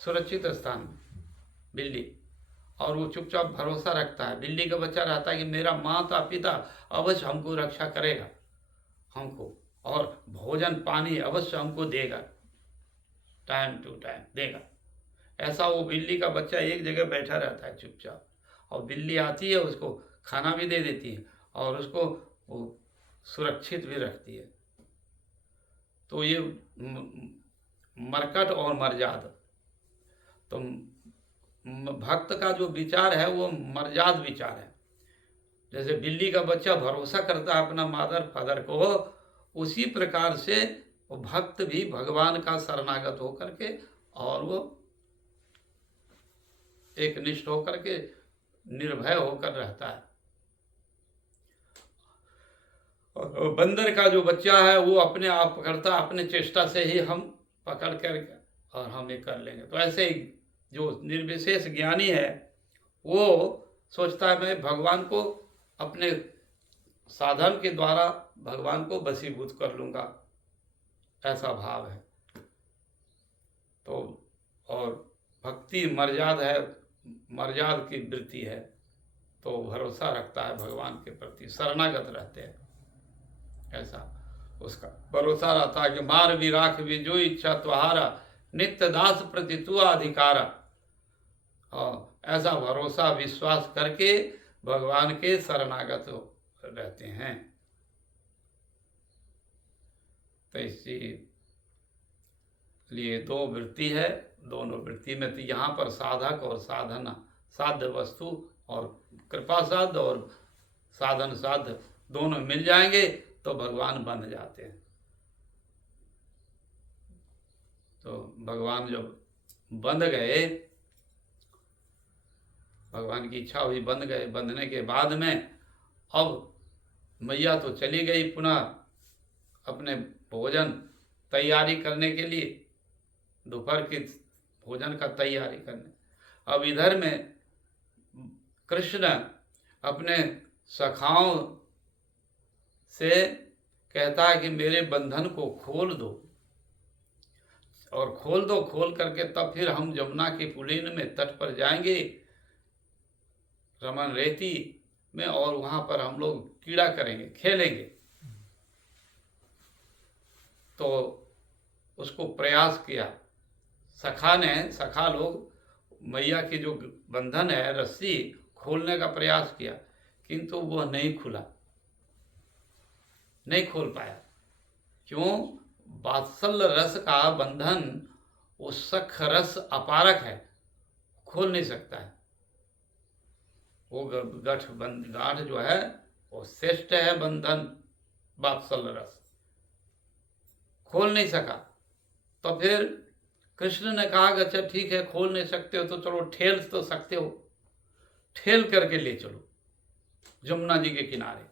सुरक्षित स्थान में बिल्ली, और वो चुपचाप भरोसा रखता है। बिल्ली का बच्चा रहता है कि मेरा माता पिता अवश्य हमको रक्षा करेगा, हमको और भोजन पानी अवश्य हमको देगा, टाइम टू टाइम देगा। ऐसा वो बिल्ली का बच्चा एक जगह बैठा रहता है चुपचाप, और बिल्ली आती है उसको खाना भी दे देती है और उसको वो सुरक्षित भी रखती है। तो ये मरकट और मर्याद, तो भक्त का जो विचार है वो मर्याद विचार है। जैसे बिल्ली का बच्चा भरोसा करता है अपना मादर फादर को, उसी प्रकार से वो भक्त भी भगवान का शरणागत होकर के और वो एक निष्ठ होकर के निर्भय होकर रहता है। और बंदर का जो बच्चा है वो अपने आप पकड़ता, अपने चेष्टा से ही हम पकड़ कर और हम ये कर लेंगे। तो ऐसे ही जो निर्विशेष ज्ञानी है वो सोचता है मैं भगवान को अपने साधन के द्वारा भगवान को वशीभूत कर लूँगा, ऐसा भाव है। तो और भक्ति मर्याद है, मर्याद की वृत्ति है, तो भरोसा रखता है भगवान के प्रति, शरणागत रहते हैं, ऐसा उसका भरोसा रहता है कि मार भी राख भी जो इच्छा तुहारा, नित्य दास प्रति तू अधिकारा। और ऐसा भरोसा विश्वास करके भगवान के शरणागत रहते हैं। तो इसी लिए दो वृत्ति है, दोनों वृत्ति में तो यहाँ पर साधक और साधन, साध्य वस्तु और कृपा साध्य और साधन साध्य दोनों मिल जाएंगे तो भगवान बन जाते हैं। तो भगवान जब बंध गए, भगवान की इच्छा हुई, बंध गए, बंधने के बाद में अब मैया तो चली गई पुनः अपने भोजन तैयारी करने के लिए, दोपहर की भोजन का तैयारी करने। अब इधर में कृष्ण अपने सखाओं से कहता है कि मेरे बंधन को खोल दो, और खोल दो, खोल करके तब फिर हम जमुना के पुलिन में तट पर जाएंगे, रमन रेती में, और वहाँ पर हम लोग कीड़ा करेंगे, खेलेंगे। तो उसको प्रयास किया सखा ने, सखा लोग मैया की जो बंधन है रस्सी खोलने का प्रयास किया, किंतु वह नहीं खुला, नहीं खोल पाया। क्यों? वात्सल्य रस का बंधन वो सख रस अपारक है, खोल नहीं सकता है। वो गांठ जो है वो श्रेष्ठ है बंधन, वात्सल्य रस खोल नहीं सका। तो फिर कृष्ण ने कहा कि अच्छा ठीक है, खोल नहीं सकते हो तो चलो ठेल तो सकते हो, ठेल करके ले चलो जमुना जी के किनारे।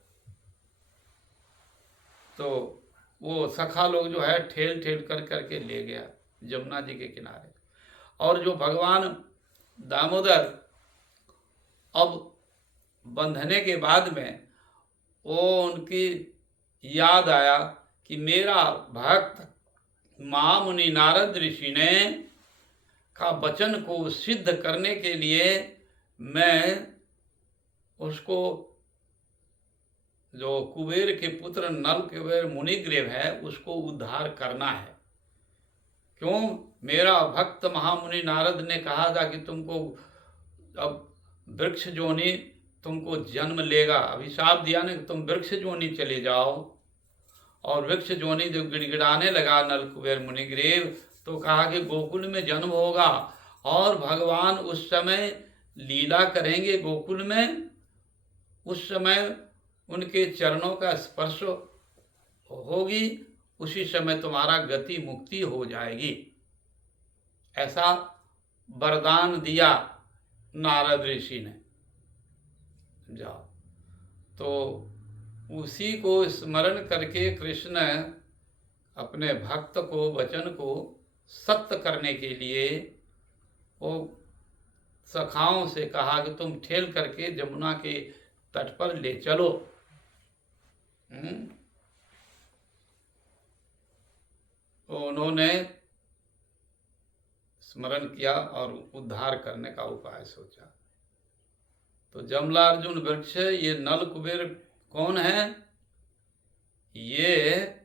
तो वो सखा लोग जो है ठेल ठेल कर करके ले गया जमुना जी के किनारे। और जो भगवान दामोदर अब बंधने के बाद में वो उनकी याद आया कि मेरा भक्त महामुनि नारद ऋषि ने का वचन को सिद्ध करने के लिए मैं उसको, जो कुबेर के पुत्र नल कुबेर मुनिग्रीव है, उसको उद्धार करना है। क्यों? मेरा भक्त महामुनि नारद ने कहा था कि तुमको अब वृक्ष जोनी तुमको जन्म लेगा, अभिशाप दिया ने तुम वृक्ष जोनी चले जाओ। और वृक्ष जोनी जब गिड़गिड़ाने लगा नल कुबेर मुनिग्रीव, तो कहा कि गोकुल में जन्म होगा और भगवान उस समय लीला करेंगे गोकुल में, उस समय उनके चरणों का स्पर्श होगी, उसी समय तुम्हारा गति मुक्ति हो जाएगी। ऐसा वरदान दिया नारद ऋषि ने। जाओ, तो उसी को स्मरण करके कृष्ण अपने भक्त को वचन को सत्य करने के लिए वो सखाओं से कहा कि तुम ठेल करके जमुना के तट पर ले चलो। तो उन्होंने स्मरण किया और उद्धार करने का उपाय सोचा। तो जमलार्जुन वृक्ष, ये नल कुबेर कौन है? ये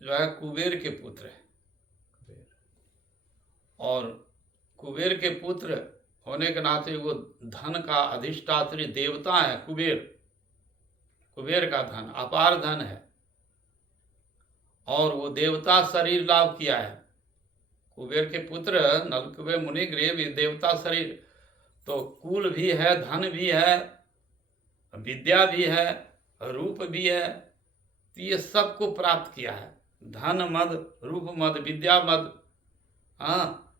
जो है कुबेर के पुत्र है, और कुबेर के पुत्र होने के नाते वो धन का अधिष्ठात्री देवता है। कुबेर का धन अपार धन है, और वो देवता शरीर लाभ किया है। कुबेर के पुत्र नलकुबेर मुनिग्रीव, ये देवता शरीर, तो कुल भी है, धन भी है, विद्या भी है, रूप भी है, तो ये सबको प्राप्त किया है। धन मद, रूप मद, विद्या मद, हाँ,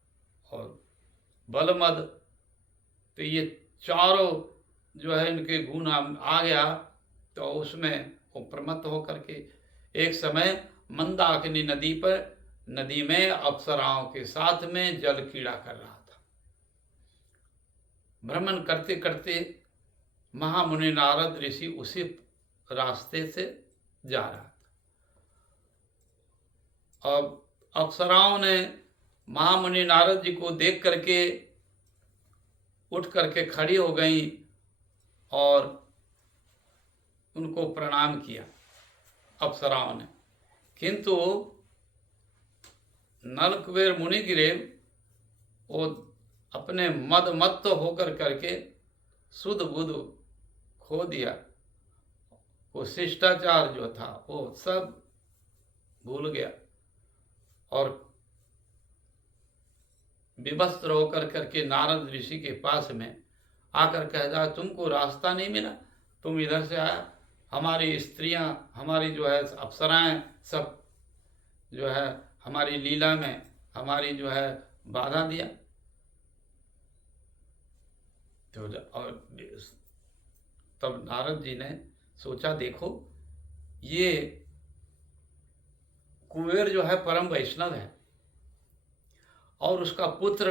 और बल मद, तो ये चारों जो है इनके गुण आ गया। तो उसमें वो प्रमत्त होकर के एक समय मंदाकिनी नदी पर, नदी में अप्सराओं के साथ में जल क्रीड़ा कर रहा था। भ्रमण करते करते महामुनि नारद ऋषि उसी रास्ते से जा रहा था। अब अप्सराओं ने महामुनि नारद जी को देख करके उठ करके खड़ी हो गई और उनको प्रणाम किया अप्सराओं ने। किंतु नलकुबेर मुनिग्रीव वो अपने मदमत्त होकर करके सुध बुध खो दिया। वो शिष्टाचार जो था वो सब भूल गया और विवस्त्र होकर करके नारद ऋषि के पास में आकर कह रहा, तुमको रास्ता नहीं मिला, तुम इधर से आया, हमारी स्त्रियां, हमारी जो है अप्सराएं सब जो है हमारी लीला में हमारी जो है बाधा दिया। तो और तब नारद जी ने सोचा, देखो ये कुबेर जो है परम वैष्णव है और उसका पुत्र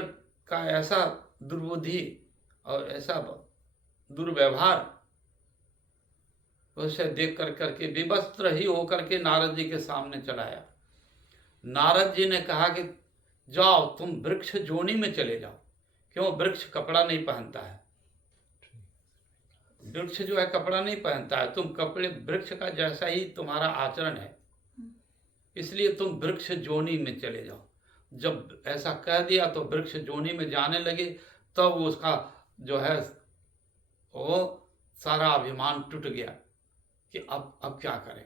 का ऐसा दुर्बुद्धि और ऐसा दुर्व्यवहार, उसे देख कर करके विवस्त्र ही होकर के नारद जी के सामने चलाया। नारद जी ने कहा कि जाओ तुम वृक्ष जोनी में चले जाओ। क्यों? वृक्ष कपड़ा नहीं पहनता है, वृक्ष जो है कपड़ा नहीं पहनता है, तुम कपड़े वृक्ष का जैसा ही तुम्हारा आचरण है, इसलिए तुम वृक्ष जोनी में चले जाओ। जब ऐसा कह दिया तो वृक्ष जोनी में जाने लगे, तब तो उसका जो है वो सारा अभिमान टूट गया कि अब क्या करें।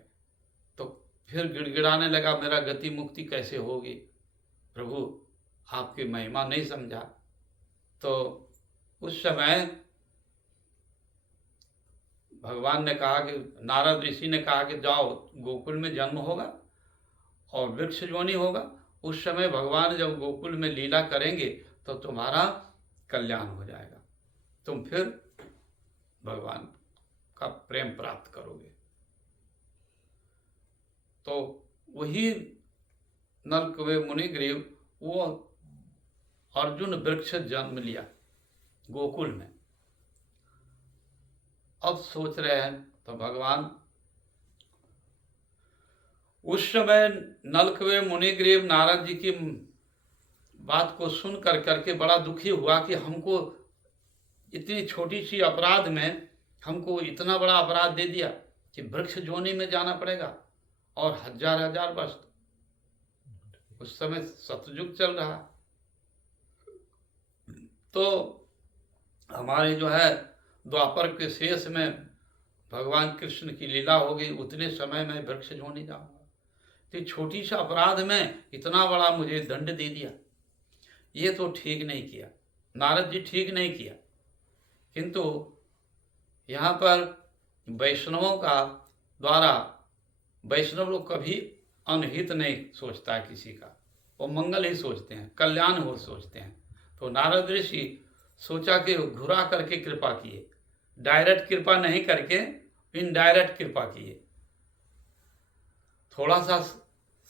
तो फिर गिड़गिड़ाने लगा, मेरा गति मुक्ति कैसे होगी प्रभु, आपकी महिमा नहीं समझा। तो उस समय भगवान ने कहा कि नारद ऋषि ने कहा कि जाओ गोकुल में जन्म होगा और वृक्ष जोनी होगा, उस समय भगवान जब गोकुल में लीला करेंगे तो तुम्हारा कल्याण हो जाएगा, तुम फिर भगवान का प्रेम प्राप्त करोगे। तो वही नलकुबेर मुनिग्रीव वो अर्जुन वृक्ष जन्म लिया गोकुल में। अब सोच रहे हैं तो भगवान उस समय नलकुबेर मुनिग्रीव नारद जी की बात को सुन कर करके बड़ा दुखी हुआ कि हमको इतनी छोटी सी अपराध में हमको इतना बड़ा अपराध दे दिया कि वृक्ष जोनी में जाना पड़ेगा और हजार हजार वर्ष। उस समय सतयुग चल रहा, तो हमारे जो है द्वापर के शेष में भगवान कृष्ण की लीला होगी, उतने समय में वृक्ष जोनी जाऊंगा। तो छोटी सा अपराध में इतना बड़ा मुझे दंड दे दिया, ये तो ठीक नहीं किया, नारद जी ठीक नहीं किया। किंतु यहाँ पर वैष्णवों का द्वारा, वैष्णव लोग कभी अनहित नहीं सोचता है किसी का, वो मंगल ही सोचते हैं, कल्याण हो सोचते हैं। तो नारद ऋषि सोचा कि घुरा करके कृपा किए, डायरेक्ट कृपा नहीं करके इनडायरेक्ट कृपा किए, थोड़ा सा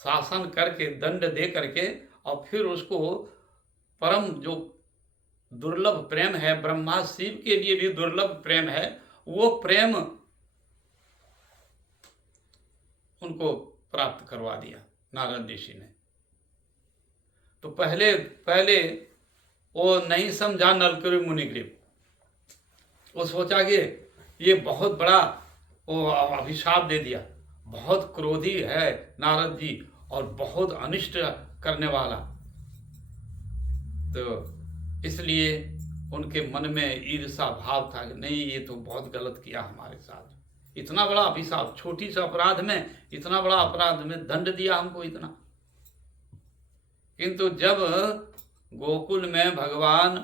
शासन करके दंड दे करके, और फिर उसको परम जो दुर्लभ प्रेम है, ब्रह्मा शिव के लिए भी दुर्लभ प्रेम है, वो प्रेम उनको प्राप्त करवा दिया नारद ऋषि ने। तो पहले पहले वो नहीं समझा नलकुरी मुनिग्रीव, वो सोचा कि ये बहुत बड़ा वो अभिशाप दे दिया, बहुत क्रोधी है नारद जी और बहुत अनिष्ट करने वाला, तो इसलिए उनके मन में ईर्षा भाव था कि नहीं, ये तो बहुत गलत किया हमारे साथ, इतना बड़ा अभिशाप, छोटी सा अपराध में इतना बड़ा अपराध में दंड दिया हमको इतना। किंतु जब गोकुल में भगवान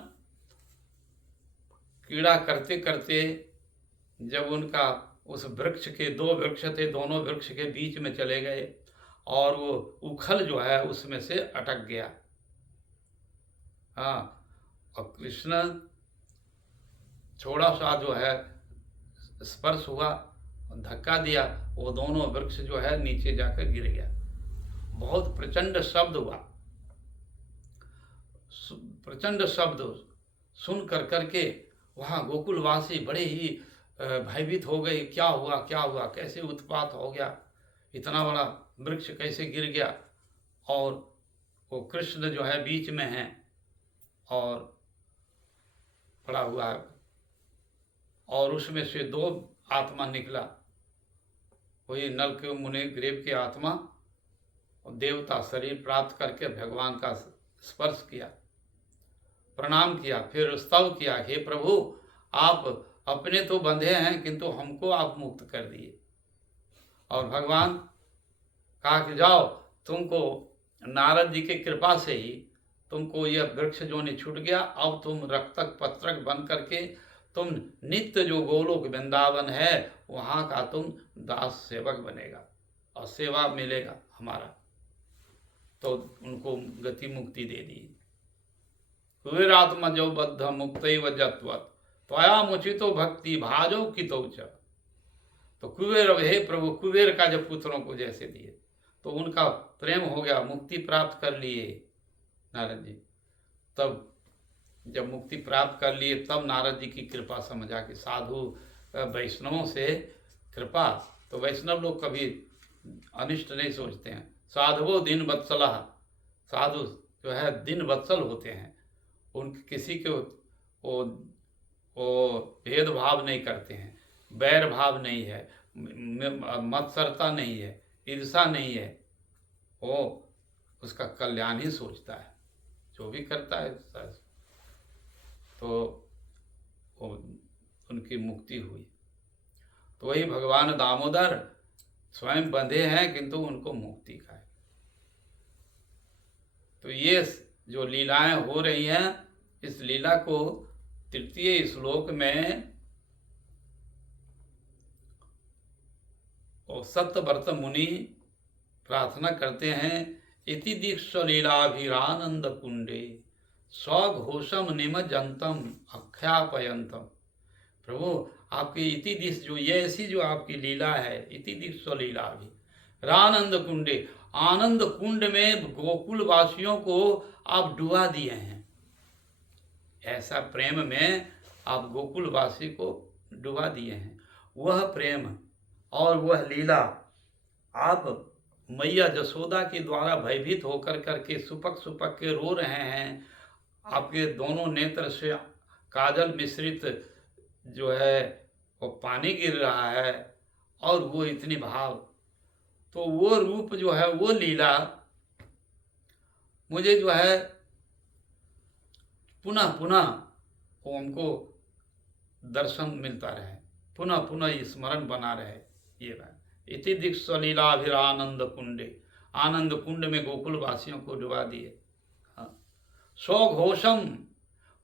क्रीड़ा करते करते जब उनका उस वृक्ष के, दो वृक्ष थे, दोनों वृक्ष के बीच में चले गए और वो उखल जो है उसमें से अटक गया। हाँ, और कृष्ण थोड़ा सा जो है स्पर्श हुआ, धक्का दिया, वो दोनों वृक्ष जो है नीचे जाकर गिर गया। बहुत प्रचंड शब्द हुआ, प्रचंड शब्द सुन कर करके वहाँ गोकुलवासी बड़े ही भयभीत हो गए, क्या हुआ क्या हुआ, कैसे उत्पात हो गया, इतना बड़ा वृक्ष कैसे गिर गया, और वो कृष्ण जो है बीच में है और पड़ा हुआ है, और उसमें से दो आत्मा निकला, वही नल के मुनि ग्रीव की आत्मा, और देवता शरीर प्राप्त करके भगवान का स्पर्श किया, प्रणाम किया, फिर स्तव किया, हे प्रभु आप अपने तो बंधे हैं किंतु हमको आप मुक्त कर दिए। और भगवान कहा कि जाओ, तुमको नारद जी की कृपा से ही तुमको यह वृक्ष जो नहीं छूट गया, अब तुम रक्तक पत्रक बन करके तुम नित्य जो गोलोक वृंदावन है वहाँ का तुम दास सेवक बनेगा और सेवा मिलेगा हमारा। तो उनको गति मुक्ति दे दी। कुबेरात्मा जो बद्ध मुक्त वजत्वत त्वया मुचितो भक्ति भाजो कितो च। तो कुबेर, हे प्रभु, कुबेर का जब पुत्रों को जैसे दिए तो उनका प्रेम हो गया, मुक्ति प्राप्त कर लिए नारद जी। तब जब मुक्ति प्राप्त कर लिए तब नारद जी की कृपा समझा कि साधु वैष्णवों से कृपा, तो वैष्णव लोग कभी अनिष्ट नहीं सोचते हैं। साधुवो दिन वत्सला, साधु जो है दिन वत्सल होते हैं, उन किसी के वो भेदभाव नहीं करते हैं, बैर भाव नहीं है, मत्सरता नहीं है, ईर्षा नहीं है, वो उसका कल्याण ही सोचता है जो भी करता है। तो वो उनकी मुक्ति हुई। तो वही भगवान दामोदर स्वयं बंधे हैं किंतु उनको मुक्ति का है। तो ये जो लीलाएं हो रही हैं, इस लीला को तृतीय श्लोक में और सत्यव्रत मुनि प्रार्थना करते हैं, इति दीक्षलीलाभिरानंद कुंडे स्वघोषम निमजंतम अख्यापयंतम। प्रभु आपकी इति दिश जो ये ऐसी जो आपकी लीला है, इति दीक्षलीलाभि रानंद कुंडे, आनंद कुंड में गोकुल वासियों को आप डुबा दिए हैं। ऐसा प्रेम में आप गोकुल वासी को डुबा दिए हैं। वह प्रेम और वह लीला आप मैया जसोदा के द्वारा भयभीत होकर करके सुपक सुपक के रो रहे हैं। आपके दोनों नेत्र से काजल मिश्रित जो है वो पानी गिर रहा है और वो इतनी भाव, तो वो रूप जो है, वो लीला मुझे जो है पुनः पुनः वो हमको दर्शन मिलता रहे, पुनः पुनः स्मरण बना रहे। ये बात इति दीक्षलीलाभिरानंद कुंडे आनंद कुंड में गोकुल वासियों को डुबा दिए। स्वघोषम,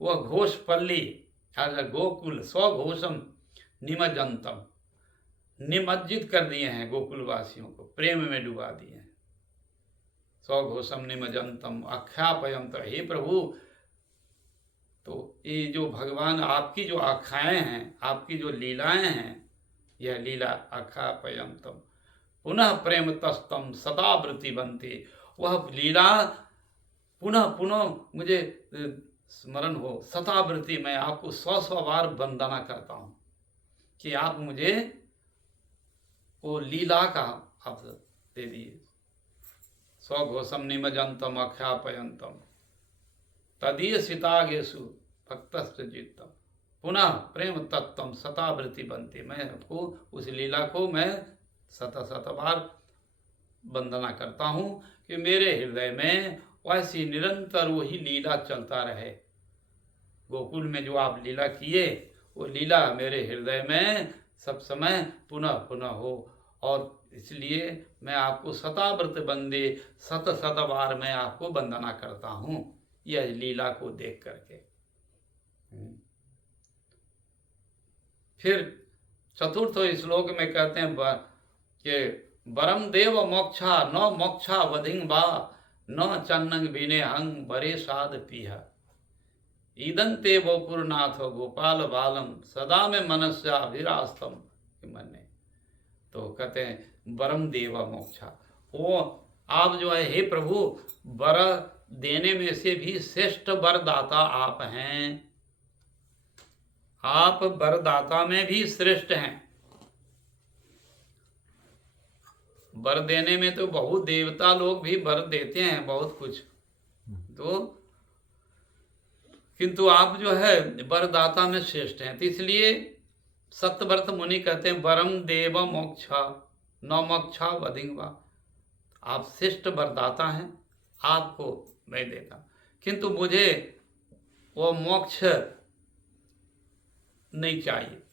वह घोष पल्ली, गोकुल स्वघोषम निमज्जनतम, निमज्जित कर दिए हैं गोकुल वासियों को, प्रेम में डुबा दिए हैं। स्वघोषम निमज्जनतम आख्यापयम, तो हे प्रभु, तो ये जो भगवान आपकी जो आख्याएं हैं, आपकी जो लीलाएं हैं, यह लीला आख्यापयंतम पुनः प्रेम तस्तम सदा वृत्ति बनते, वह लीला पुनः पुनः मुझे स्मरण हो, सतावृत्ति, मैं आपको 100 बार वंदना करता हूँ कि आप मुझे वो लीला का आप दे दिए। स्वघोषम निमज्जनतम आख्यापयंतम तदीय सीतागेशु भक्तस्जितम पुनः प्रेम तत्तम सतावृत्ति बनते, मैं आपको उस लीला को मैं 100 बार वंदना करता हूँ कि मेरे हृदय में वैसी निरंतर वही लीला चलता रहे। गोकुल में जो आप लीला किए, वो लीला मेरे हृदय में सब समय पुनः पुनः हो, और इसलिए मैं आपको सताव्रत बंदे 100 बार मैं आपको वंदना करता हूँ यह लीला को देख करके। फिर चतुर्थ श्लोक में कहते हैं कि वरम देव मोक्षा न मोक्षा वधिंग बा न चन्नंग बिने हंग बरे साध पीहा ईदंते गोपुरनाथ गोपाल बालम सदा में मनस्याभिरास्तम मन्ने। तो कहते हैं वरम देव मोक्षा, वो आप जो है हे प्रभु वर देने में से भी श्रेष्ठ वरदाता आप हैं, आप वरदाता में भी श्रेष्ठ हैं। वर देने में तो बहुत देवता लोग भी वर देते हैं बहुत कुछ, तो किंतु आप जो है वरदाता में श्रेष्ठ हैं। तो इसलिए सत्यव्रत मुनि कहते हैं वरम देव मोक्षा न मोक्षा वधिंगवा, आप श्रेष्ठ वरदाता हैं, आपको मैं देता, किंतु मुझे वो मोक्ष नहीं चाहिए।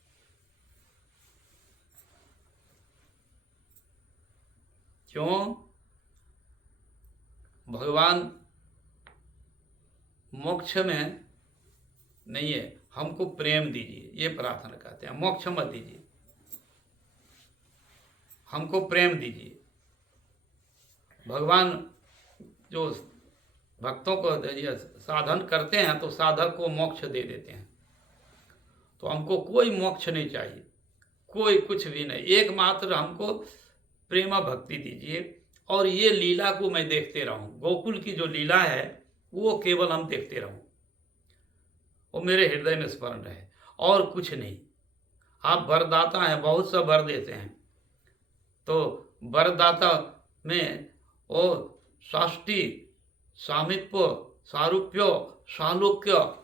क्यों? भगवान मोक्ष में नहीं है, हमको प्रेम दीजिए, ये प्रार्थना करते हैं। मोक्ष मत दीजिए, हमको प्रेम दीजिए। भगवान जो भक्तों को साधन करते हैं तो साधक को मोक्ष दे देते हैं, तो हमको कोई मोक्ष नहीं चाहिए, कोई कुछ भी नहीं, एकमात्र हमको प्रेमा भक्ति दीजिए, और ये लीला को मैं देखते रहूं, गोकुल की जो लीला है वो केवल हम देखते रहूं, वो मेरे हृदय में स्मरण रहे, और कुछ नहीं। आप वरदाता हैं, बहुत सा वर देते हैं, तो वरदाता में वो साष्टी, सामिप्य, सारूप्य, सालोक्य और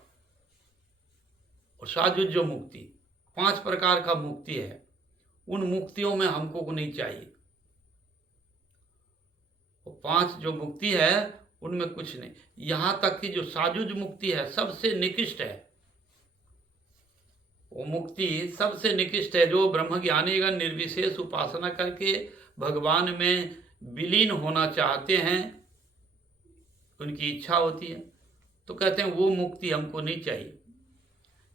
साजुज्य मुक्ति, 5 प्रकार का मुक्ति है। उन मुक्तियों में हमको नहीं चाहिए, वो 5 जो मुक्ति है उनमें कुछ नहीं। यहाँ तक कि जो साजुज मुक्ति है सबसे निकृष्ट है, वो मुक्ति सबसे निकृष्ट है। जो ब्रह्मज्ञानीगण निर्विशेष उपासना करके भगवान में विलीन होना चाहते हैं, उनकी इच्छा होती है, तो कहते हैं वो मुक्ति हमको नहीं चाहिए।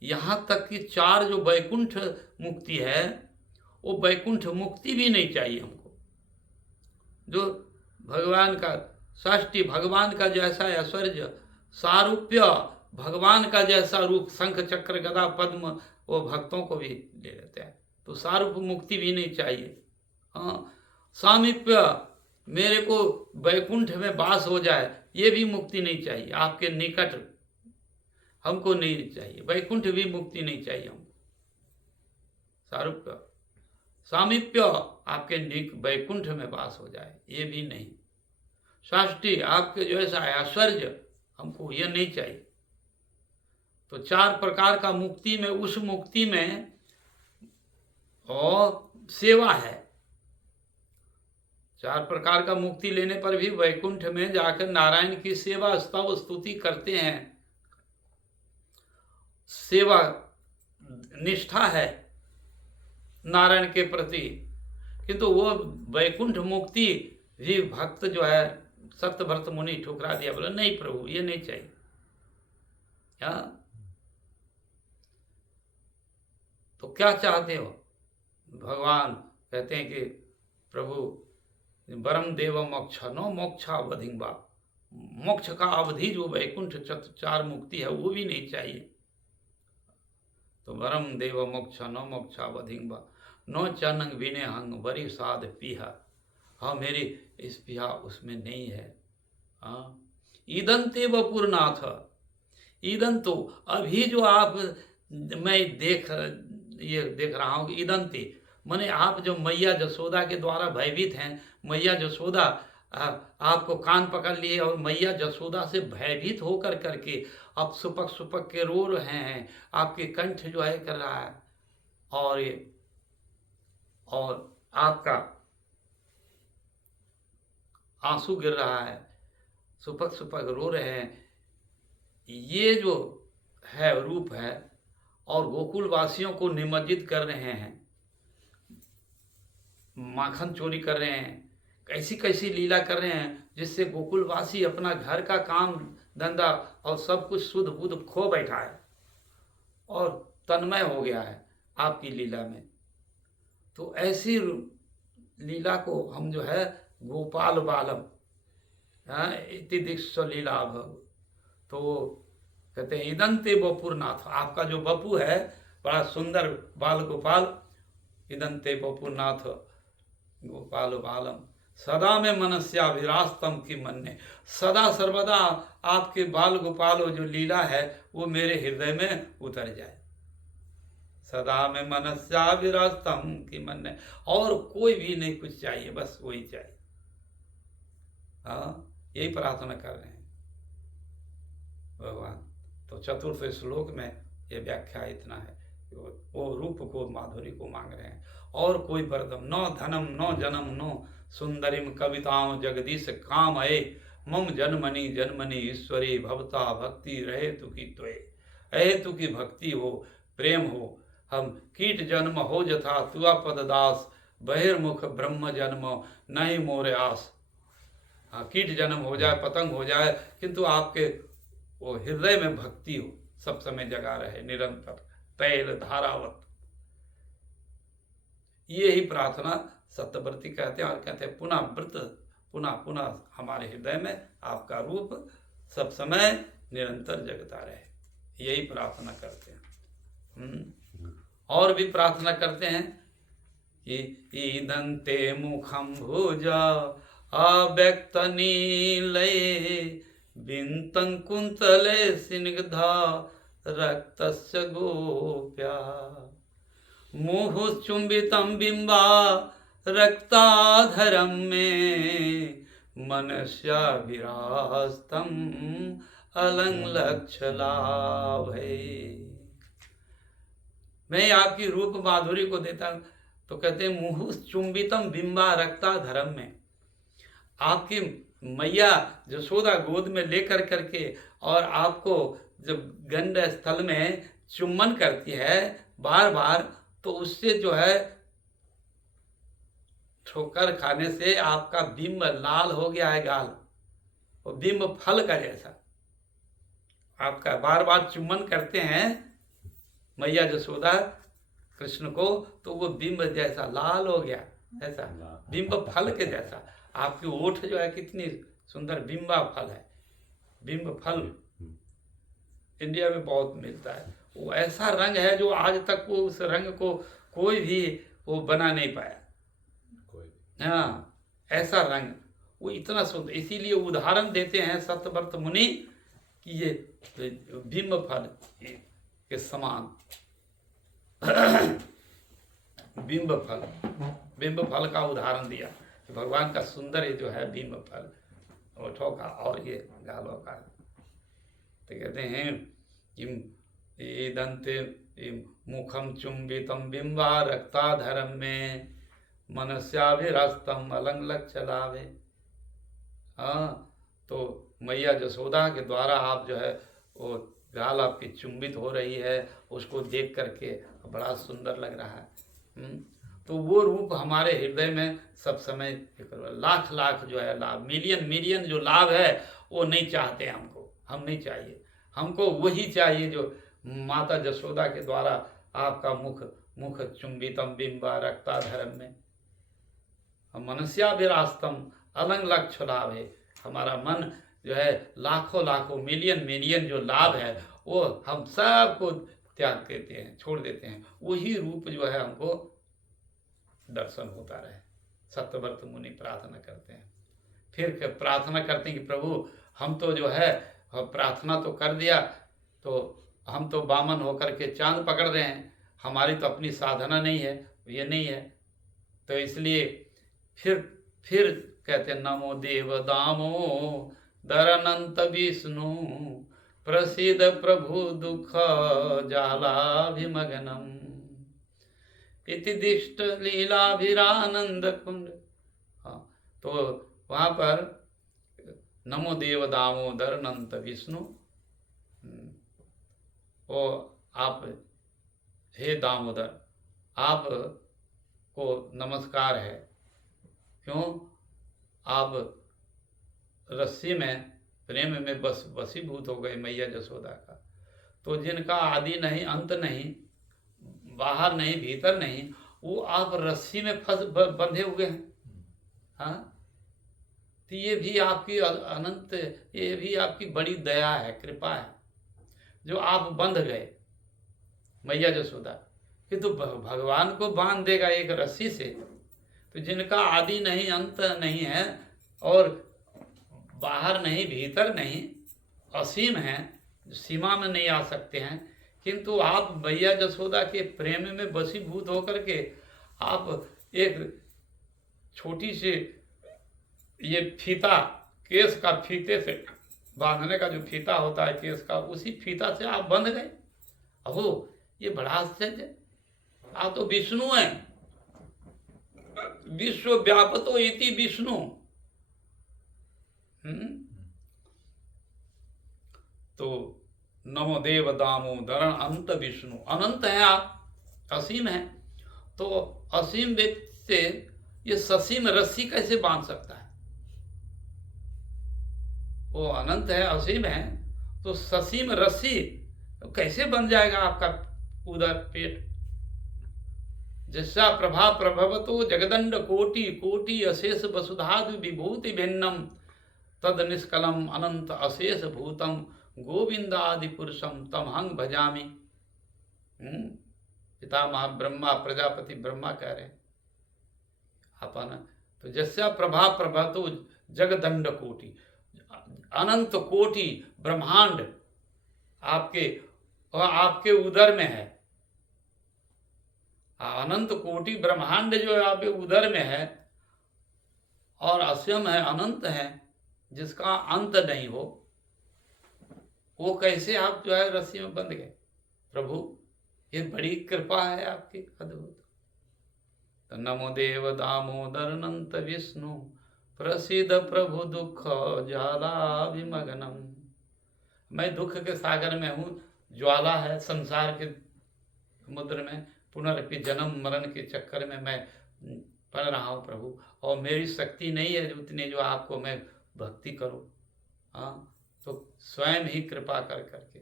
यहाँ तक कि 4 जो वैकुंठ मुक्ति है, वो वैकुंठ मुक्ति भी नहीं चाहिए हमको। जो भगवान का षष्ठी, भगवान का जैसा ऐश्वर्य, सारूप्य, भगवान का जैसा रूप, शंख चक्र गदा पद्म, वो भक्तों को भी ले लेते हैं, तो सारूप मुक्ति भी नहीं चाहिए। हाँ, सामीप्य, मेरे को वैकुंठ में वास हो जाए, ये भी मुक्ति नहीं चाहिए, आपके निकट हमको नहीं चाहिए, वैकुंठ भी मुक्ति नहीं चाहिए हमको। सारूप्य, सामीप्य, आपके वैकुंठ में वास हो जाए, ये भी नहीं। षष्ठी, आपके जो ऐसा ऐश्वर्य, हमको ये नहीं चाहिए। तो 4 प्रकार का मुक्ति में, उस मुक्ति में और सेवा है। 4 प्रकार का मुक्ति लेने पर भी वैकुंठ में जाकर नारायण की सेवा स्तव स्तुति करते हैं, सेवा निष्ठा है नारायण के प्रति, किंतु वो वैकुंठ मुक्ति भी भक्त जो है सत्यव्रत मुनि ठुकरा दिया, बोला नहीं प्रभु ये नहीं चाहिए। हाँ, तो क्या चाहते हो? भगवान कहते हैं कि प्रभु वरम देव मोक्ष नो मोक्षावधिंबा, मोक्ष का अवधि जो वैकुंठ चार मुक्ति है वो भी नहीं चाहिए। तो वरम देव मोक्ष नो मोक्षावधिंबा नो चनंग विने हंग बरी साध पीहा। हाँ मेरी इस पीहा उसमें नहीं है। हाँ, ईदन ते वपुरनाथ, ईदन तो अभी जो आप मैं ये देख रहा हूँ, ईदन ते माने आप जो मैया जसोदा के द्वारा भयभीत हैं। मैया जसोदा आपको कान पकड़ लिए और मैया जसोदा से भयभीत होकर करके आप सुपक सुपक के रो रहे हैं, आपके कंठ जो है कर रहा है और आपका आंसू गिर रहा है, सुपक सुपक रो रहे हैं। ये जो है रूप है और गोकुल वासियों को निमज्जित कर रहे हैं, माखन चोरी कर रहे हैं, कैसी कैसी लीला कर रहे हैं जिससे गोकुलवासी अपना घर का काम धंधा और सब कुछ शुद्ध बुद्ध खो बैठा है और तन्मय हो गया है आपकी लीला में। तो ऐसी लीला को हम जो है गोपाल बालम इति दीक्ष लीला भव, तो कहते हैं इदंते बपुरनाथ, आपका जो बपू है बड़ा सुंदर बाल गोपाल, इदंते बपुरनाथ गोपाल बालम सदा में मनस्याभिरास्तम की मन ने, सदा सर्वदा आपके बाल गोपाल जो लीला है वो मेरे हृदय में उतर जाए। सदा में मनस्याभिरास्तम की मन ने, और कोई भी नहीं कुछ चाहिए, बस वही चाहिए। हाँ, यही प्रार्थना कर रहे हैं भगवान। तो चतुर्थ श्लोक में ये व्याख्या इतना है, वो रूप को माधुरी को मांग रहे हैं। और कोई वरदम न धनम न जन्म न सुंदरिम कविताओं जगदीश काम आए मम जन्मनि जन्मनि ईश्वरी भवता भक्ति रहे तु की त्वे, अहे तु की भक्ति हो प्रेम हो। हम कीट जन्म हो जथा तुआ पद दास, बहिर्मुख ब्रह्म जन्म नहीं मोरे आस। हाँ, कीट जन्म हो जाए, पतंग हो जाए, किंतु आपके वो हृदय में भक्ति हो, सब समय जगा रहे निरंतर तैल धारावत। ये ही प्रार्थना सत्यव्रती कहते हैं। और कहते हैं पुनः व्रत पुनः पुनः हमारे हृदय में आपका रूप सब समय निरंतर जगता रहे, यही प्रार्थना करते हैं। और भी प्रार्थना करते हैं कि ईदंते मुखम भुजा अव्यक्त नीलये बिंतं कुंतले सिनिग्धा रक्तस्य गोप्या मुहुश्चुंबितं बिंबा रक्ताधरम में मनस्याभिरास्तम अलंग लक्षलाभे। मैं आपकी रूप माधुरी को देता हूं, तो कहते हैं मुहुश्चुंबितम बिंबा रक्ताधरम में, आपकी मैया जसोदा गोद में लेकर करके और आपको जब गंड स्थल में चुम्बन करती है बार बार, तो उससे जो है ठोकर खाने से आपका बिंब लाल हो गया है गाल, वो बिंब फल का जैसा। आपका बार बार चुम्बन करते हैं मैया जसोदा कृष्ण को, तो वो बिंब जैसा लाल हो गया, ऐसा बिंब फल के जैसा। आपकी ओठ जो है कितनी सुंदर बिंबा फल है। बिंब फल इंडिया में बहुत मिलता है। वो ऐसा रंग है जो आज तक वो उस रंग को कोई भी वो बना नहीं पाया। हाँ, ऐसा रंग वो इतना सुंदर, इसीलिए उदाहरण देते हैं सत्यव्रत मुनि कि ये बिंब फल के समान बिंब फल का उदाहरण दिया। भगवान का सुंदर जो है बिंब फल ओठों का और ये गालों का। तो कहते हैं कि दंते मुखम चुंबितम बिंबा रक्ताधरम में मनस्याभिरास्तम अलंग लक्षलाभे। हाँ, तो मैया जसोदा के द्वारा आप जो है वो गाल आपकी चुंबित हो रही है, उसको देख करके बड़ा सुंदर लग रहा है। तो वो रूप हमारे हृदय में सब समय लाख लाख जो है लाभ, मिलियन मिलियन जो लाभ है वो नहीं चाहते हमको, हम नहीं चाहिए। हमको वही चाहिए जो माता जशोदा के द्वारा आपका मुख मुख चुंबितम बिंबा रक्ता धर्म में मनुष्याभिरास्तम अलंग लक्ष्य लाभ है। हमारा मन जो है लाखों लाखों मिलियन मिलियन जो लाभ है वो हम सबको त्याग देते हैं, छोड़ देते हैं। वही रूप जो है हमको दर्शन होता रहे। सत्यव्रत मुनि प्रार्थना करते हैं, फिर प्रार्थना करते हैं कि प्रभु हम तो जो है प्रार्थना तो कर दिया, तो हम तो बामन होकर के चांद पकड़ रहे हैं, हमारी तो अपनी साधना नहीं है, ये नहीं है। तो इसलिए फिर कहते हैं नमो देव दामो दरनंत विष्णु प्रसिद्ध प्रभु दुख जालाभिमग्नम इति दिष्ट लीलाभिरानंद कुंड। हाँ, तो वहाँ पर नमो देव दामोदर अनंत विष्णु, ओ आप हे दामोदर आप को नमस्कार है। क्यों? आप रस्सी में प्रेम में वशीभूत हो गए मैया जसोदा का। तो जिनका आदि नहीं अंत नहीं, बाहर नहीं भीतर नहीं, वो आप रस्सी में बंधे हुए हैं। हाँ, तो ये भी आपकी अनंत, ये भी आपकी बड़ी दया है, कृपा है जो आप बंध गए मैया जसोदा। कि तो भगवान को बांध देगा एक रस्सी से, तो जिनका आदि नहीं अंत नहीं है और बाहर नहीं भीतर नहीं, असीम है, सीमा में नहीं आ सकते हैं, किंतु आप मैया जसोदा के प्रेम में वशीभूत होकर के आप एक छोटी सी ये फीता, केस का फीते से बांधने का जो फीता होता है केस का, उसी फीता से आप बंध गए। अहो ये बड़ा आश्चर्य, आप तो विष्णु हैं, विश्व व्यापतो इति विष्णु। तो नमो देव दामोदर अनंत विष्णु, अनंत है आप, असीम है। तो असीम व्यक्ति से ये ससीम रस्सी कैसे बांध सकता है? वो अनंत है, असीम है, तो ससीम रस्सी कैसे बन जाएगा आपका उदर पेट? जैसा प्रभा प्रभवतो जगदंड कोटि कोटि अशेष वसुधादि विभूति भिन्नम तद निष्कलम अनंत अशेष भूतम गोविंदादि पुरुषम तम हंग भजामि। पितामह ब्रह्मा प्रजापति ब्रह्मा कह रहे हैं अपन। तो जैसा प्रभा प्रभवतो जगदंड कोटि, अनंत कोटि ब्रह्मांड आपके उदर में है। अनंत कोटि ब्रह्मांड जो है आपके उदर में है और असीम है, अनंत है, जिसका अंत नहीं हो, वो कैसे आप जो है रस्सी में बंध गए? प्रभु ये बड़ी कृपा है आपकी अद्भुत। तो नमो देव दामोदर अनंत विष्णु प्रसिद्ध प्रभु दुख ज्वालाभिमग्नम। मैं दुख के सागर में हूँ, ज्वाला है संसार के समुद्र में, पुनर्पि जन्म मरण के चक्कर में मैं पड़ रहा हूँ प्रभु, और मेरी शक्ति नहीं है उतनी जो आपको मैं भक्ति करूँ। हाँ, तो स्वयं ही कृपा कर करके।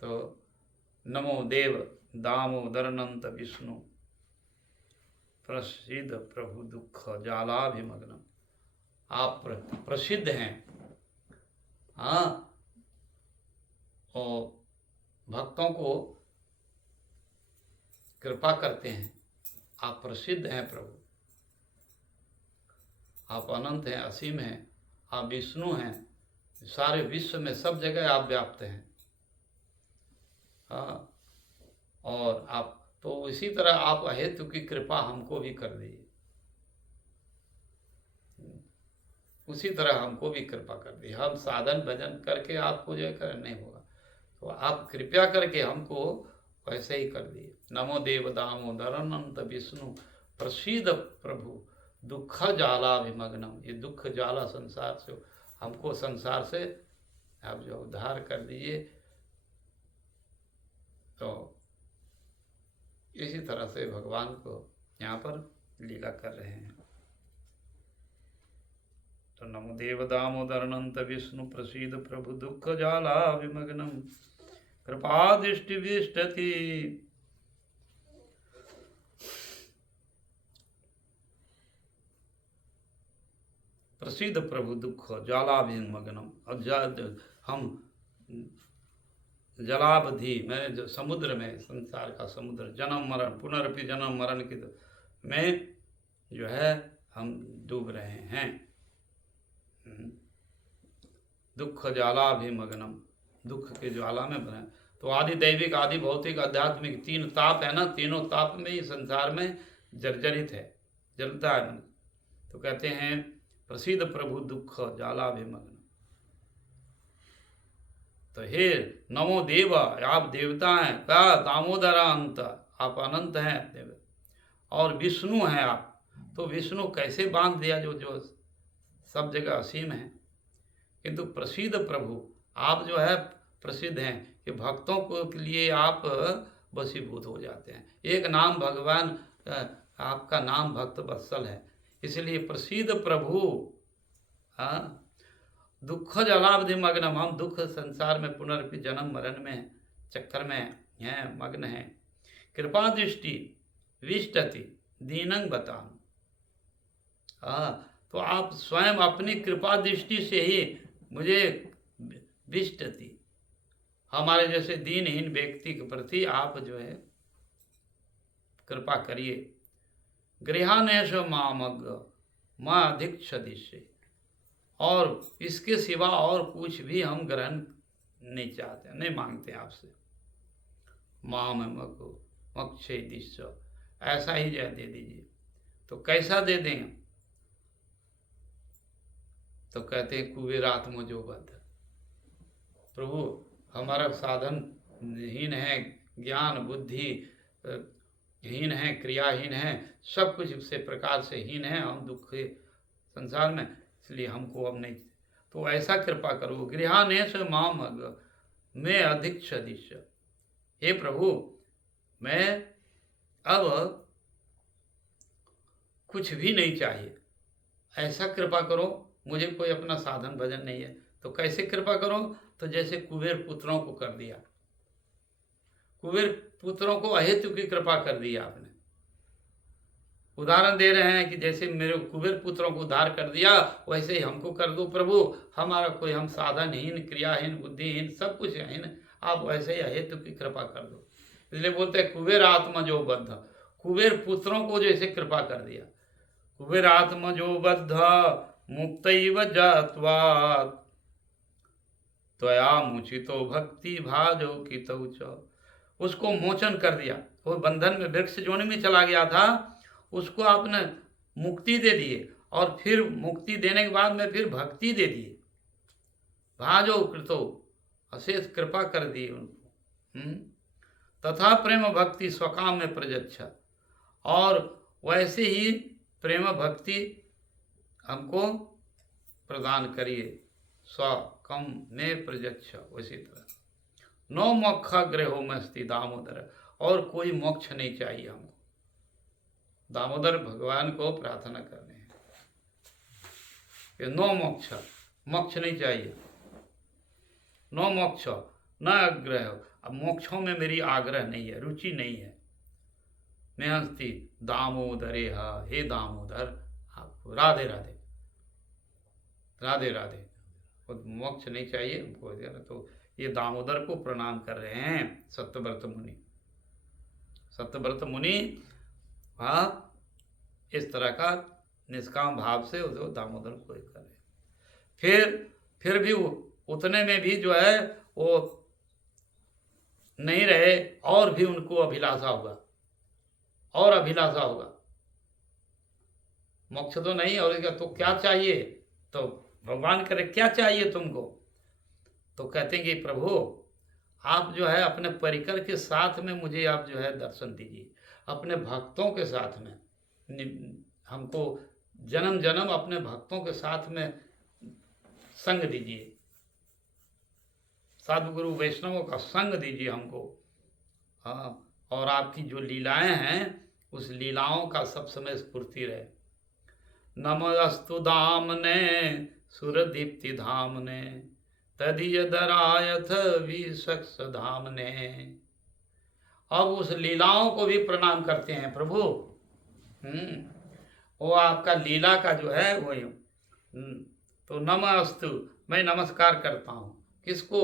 तो नमो देव दामोदर अनंत विष्णु प्रसिद्ध प्रभु दुख ज्वालाभिमग्नम। आप प्रसिद्ध हैं, हाँ, और भक्तों को कृपा करते हैं। आप प्रसिद्ध हैं प्रभु, आप अनंत हैं, असीम हैं, आप विष्णु हैं, सारे विश्व में सब जगह आप व्याप्त हैं। हाँ, और आप तो इसी तरह आप अहेतु की कृपा हमको भी कर दीजिए, उसी तरह हमको भी कृपा कर दीजिए। हम साधन भजन करके आपको जो है नहीं होगा, तो आप कृपया करके हमको वैसे ही कर दिए। नमो देव दामोदर अनंत विष्णु प्रसिद्ध प्रभु दुख ज्वालाभिमग्नम। ये दुख ज्वाला संसार से, हमको संसार से आप जो उद्धार कर दीजिए। तो इसी तरह से भगवान को यहाँ पर लीला कर रहे हैं। तो नमो देव दामोदर अनंत विष्णु प्रसीद प्रभु दुख जाला विमग्नम कृपा दृष्टि विष्टति। प्रसिद्ध प्रभु दुख ज्वालाभिमग्नम। और हम जलावधि में जो समुद्र में, संसार का समुद्र, जन्म मरण पुनरपि जन्म मरण की में जो है हम डूब रहे हैं। दुख ज्वालाभिमग्नम, दुख के ज्वाला में बने। तो आदि दैविक, आदि भौतिक, आध्यात्मिक तीन ताप है ना, तीनों ताप में ही संसार में जर्जरित है, जलता है। तो कहते हैं प्रसिद्ध प्रभु दुख ज्वालाभिमग्न। तो हे नमो देव, आप देवता हैं क्या? दामोदर अंत, आप अनंत हैं देव, और विष्णु हैं आप। तो विष्णु कैसे बांध दिया जो सब जगह असीम है, किंतु प्रसिद्ध प्रभु आप जो है प्रसिद्ध हैं कि भक्तों को के लिए आप वशीभूत हो जाते हैं। एक नाम भगवान, आपका नाम भक्त वत्सल है, इसलिए प्रसिद्ध प्रभु। हाँ, दुख जलावधि मग्नम, हम दुख संसार में पुनर्पि जन्म मरण में चक्कर में हैं, मग्न हैं। कृपा दृष्टि विष्टति दीनं बताम। तो आप स्वयं अपनी कृपा दृष्टि से ही मुझे विष्टति, हमारे जैसे दीनहीन व्यक्ति के प्रति आप जो है कृपा करिए। गृहानेश मामग माँ अधिक्षदिशे, और इसके सिवा और कुछ भी हम ग्रहण नहीं चाहते, नहीं मांगते आपसे। माम मक्षय दिश, ऐसा ही जय दे दीजिए। तो कैसा दे देंगे? तो कहते हैं कुबेरात्म जो बद्ध, प्रभु हमारा साधन हीन है, ज्ञान बुद्धि हीन है, क्रियाहीन है, सब कुछ से प्रकार से हीन है, हम दुख संसार में, इसलिए हमको अब नहीं। तो ऐसा कृपा करो। गृहानेश माम मैं अधिक सदिश, हे प्रभु मैं अब कुछ भी नहीं चाहिए, ऐसा कृपा करो। मुझे कोई अपना साधन भजन नहीं है। तो कैसे कृपा करो? तो जैसे कुबेर पुत्रों को कर दिया, कुबेर पुत्रों को अहेतु की कृपा कर दी आपने। उदाहरण दे रहे हैं कि जैसे मेरे कुबेर पुत्रों को उद्धार कर दिया, वैसे ही हमको कर दो प्रभु। हमारा कोई, हम साधनहीन, क्रियाहीन, बुद्धिहीन, सब कुछ हीन, आप वैसे ही अहेतु की कृपा कर दो। इसलिए बोलते हैं कुबेर आत्मा जो बद्ध, कुबेर पुत्रों को जैसे कृपा कर दिया। कुबेर आत्मा जो बद्ध मुक्तैव जात्वात् त्वया मुचितो भक्ति भाजो कितौ च, उसको मोचन कर दिया। वो बंधन में वृक्ष जोनि में चला गया था, उसको आपने मुक्ति दे दिए, और फिर मुक्ति देने के बाद में फिर भक्ति दे दिए। भाजो कृतो, अशेष कृपा कर दी उनको। तथा प्रेम भक्ति स्वकाम में प्रजच्छ, और वैसे ही प्रेम भक्ति हमको प्रदान करिए। स्वकम में प्रजच्छ, उसी तरह। नो मोक्ष ग्रहो में स्थित दामोदर, और कोई मोक्ष नहीं चाहिए हमको। दामोदर भगवान को प्रार्थना करने हैं कि नो मोक्ष, मोक्ष नहीं चाहिए। नो मोक्ष न आग्रह, अब मोक्षों में मेरी आग्रह नहीं है, रुचि नहीं है। मैं हंसती दामोदरे, हे दामोदर, आपको राधे राधे, राधे राधे। मोक्ष नहीं चाहिए हमको। तो ये दामोदर को प्रणाम कर रहे हैं सत्यव्रत मुनि। सत्यव्रत मुनि इस तरह का निष्काम भाव से उसको दामोदर को करे। फिर भी उतने में भी जो है वो नहीं रहे, और भी उनको अभिलाषा होगा, और अभिलाषा होगा। मोक्ष तो नहीं, और तो क्या चाहिए? तो भगवान करे क्या चाहिए तुमको? तो कहते हैं कि प्रभु आप जो है अपने परिकर के साथ में मुझे आप जो है दर्शन दीजिए, अपने भक्तों के साथ में हमको जन्म जन्म अपने भक्तों के साथ में संग दीजिए, साधु गुरु वैष्णवों का संग दीजिए हमको। हाँ, और आपकी जो लीलाएं हैं उस लीलाओं का सब समय स्फूर्ति रहे। नमस्तु दामने सुरदीप्ति धामने तदीयदरायथ विशक्ष धामने। अब उस लीलाओं को भी प्रणाम करते हैं प्रभु। वो आपका लीला का जो है वो तो नमस्तु, मैं नमस्कार करता हूँ। किसको?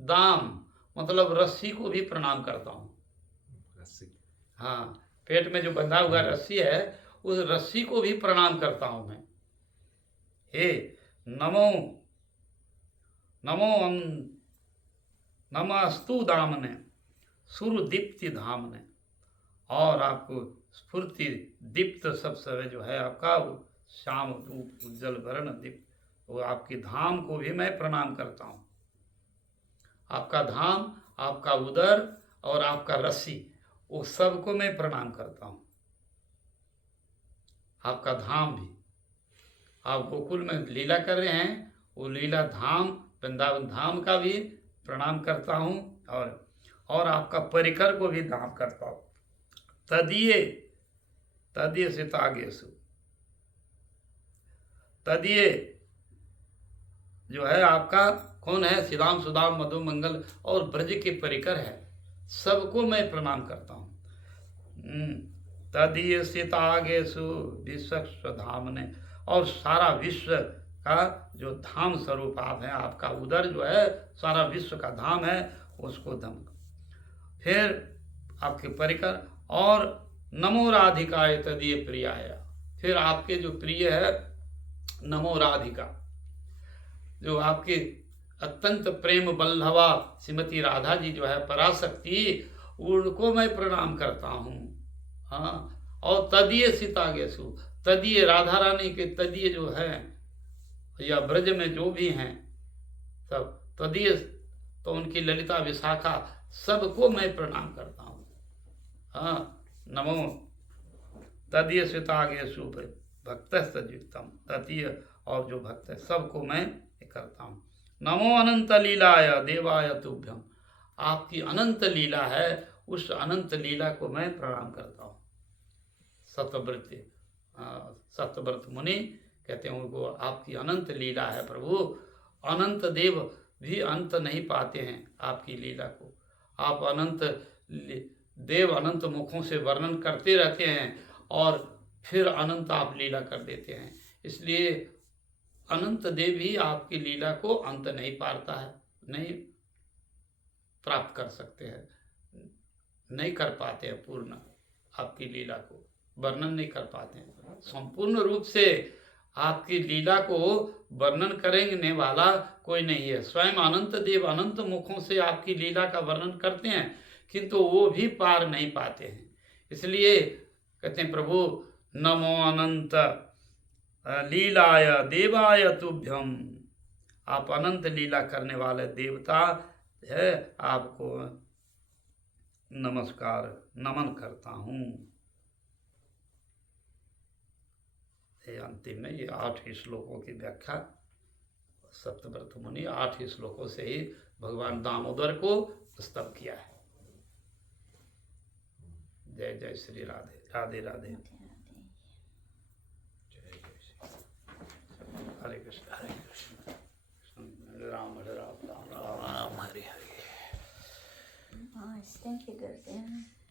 दाम मतलब रस्सी को भी प्रणाम करता हूँ। रस्सी। हाँ, पेट में जो बंधा हुआ रस्सी है उस रस्सी को भी प्रणाम करता हूँ मैं। हे नमो नमो नमस्तु दामने सुरदीप्ति धामने। और आपको स्फूर्ति दीप्त सब समय जो है आपका श्याम रूप उज्जवल वर्ण दीप्त, वो आपकी धाम को भी मैं प्रणाम करता हूँ। आपका धाम, आपका उदर और आपका रस्सी, वो सबको मैं प्रणाम करता हूँ। आपका धाम भी, आप गोकुल में लीला कर रहे हैं, वो लीला धाम वृंदावन धाम का भी प्रणाम करता हूँ और आपका परिकर को भी धाम करता हूँ। तदीय सितागेसु, तदीय जो है आपका कौन है? श्रीराम सुदाम मधु मंगल और ब्रज के परिकर है, सबको मैं प्रणाम करता हूँ। तदीय सितागेसु विश्व धामने। और सारा विश्व का जो धाम स्वरूप आप हैं, आपका उदर जो है सारा विश्व का धाम है, उसको धम। फिर आपके परिकर और नमो राधिकाय तदीय प्रियाय। फिर आपके जो प्रिय है नमो राधिका, जो आपके अत्यंत प्रेम बल्लभा श्रीमती राधा जी जो है पराशक्ति, उनको मैं प्रणाम करता हूँ। हाँ, और तदीय सीतागेसु, तदीय राधा रानी के तदीय जो है या ब्रज में जो भी हैं सब तदीय, तो उनकी ललिता विशाखा सबको मैं प्रणाम करता हूँ। हाँ, नमो तदीय सीतागेसु भक्त सयुक्तम, तदीय और जो भक्त है सबको मैं करता हूँ। नमो अनंत लीलाय देवाय तुभ्यम। आपकी अनंत लीला है, उस अनंत लीला को मैं प्रणाम करता हूँ। सत्यव्रत मुनि कहते हैं उनको, आपकी अनंत लीला है प्रभु। अनंत देव भी अंत नहीं पाते हैं आपकी लीला को। आप अनंत देव अनंत मुखों से वर्णन करते रहते हैं और फिर अनंत आप लीला कर देते हैं। इसलिए अनंत देव ही आपकी लीला को अंत नहीं पाता है, नहीं प्राप्त कर सकते हैं, नहीं कर पाते हैं पूर्ण, आपकी लीला को वर्णन नहीं कर पाते हैं। संपूर्ण रूप से आपकी लीला को वर्णन करने वाला कोई नहीं है। स्वयं अनंत देव अनंत मुखों से आपकी लीला का वर्णन करते हैं, किंतु वो भी पार नहीं पाते हैं। इसलिए कहते हैं प्रभु नमो अनंत लीलाय देवाय तुभ्यम। आप अनंत लीला करने वाले देवता है, आपको नमस्कार नमन करता हूँ। ये अंतिम में ये 8 श्लोकों की व्याख्या सत्यव्रत मुनि 8 श्लोकों से ही भगवान दामोदर को स्तव किया है। जय जय श्री राधे राधे राधे। हरे कृष्ण हरे कृष्ण हरे Ram Ram Ram Hare Hare. Nice, thank you, Gurudev.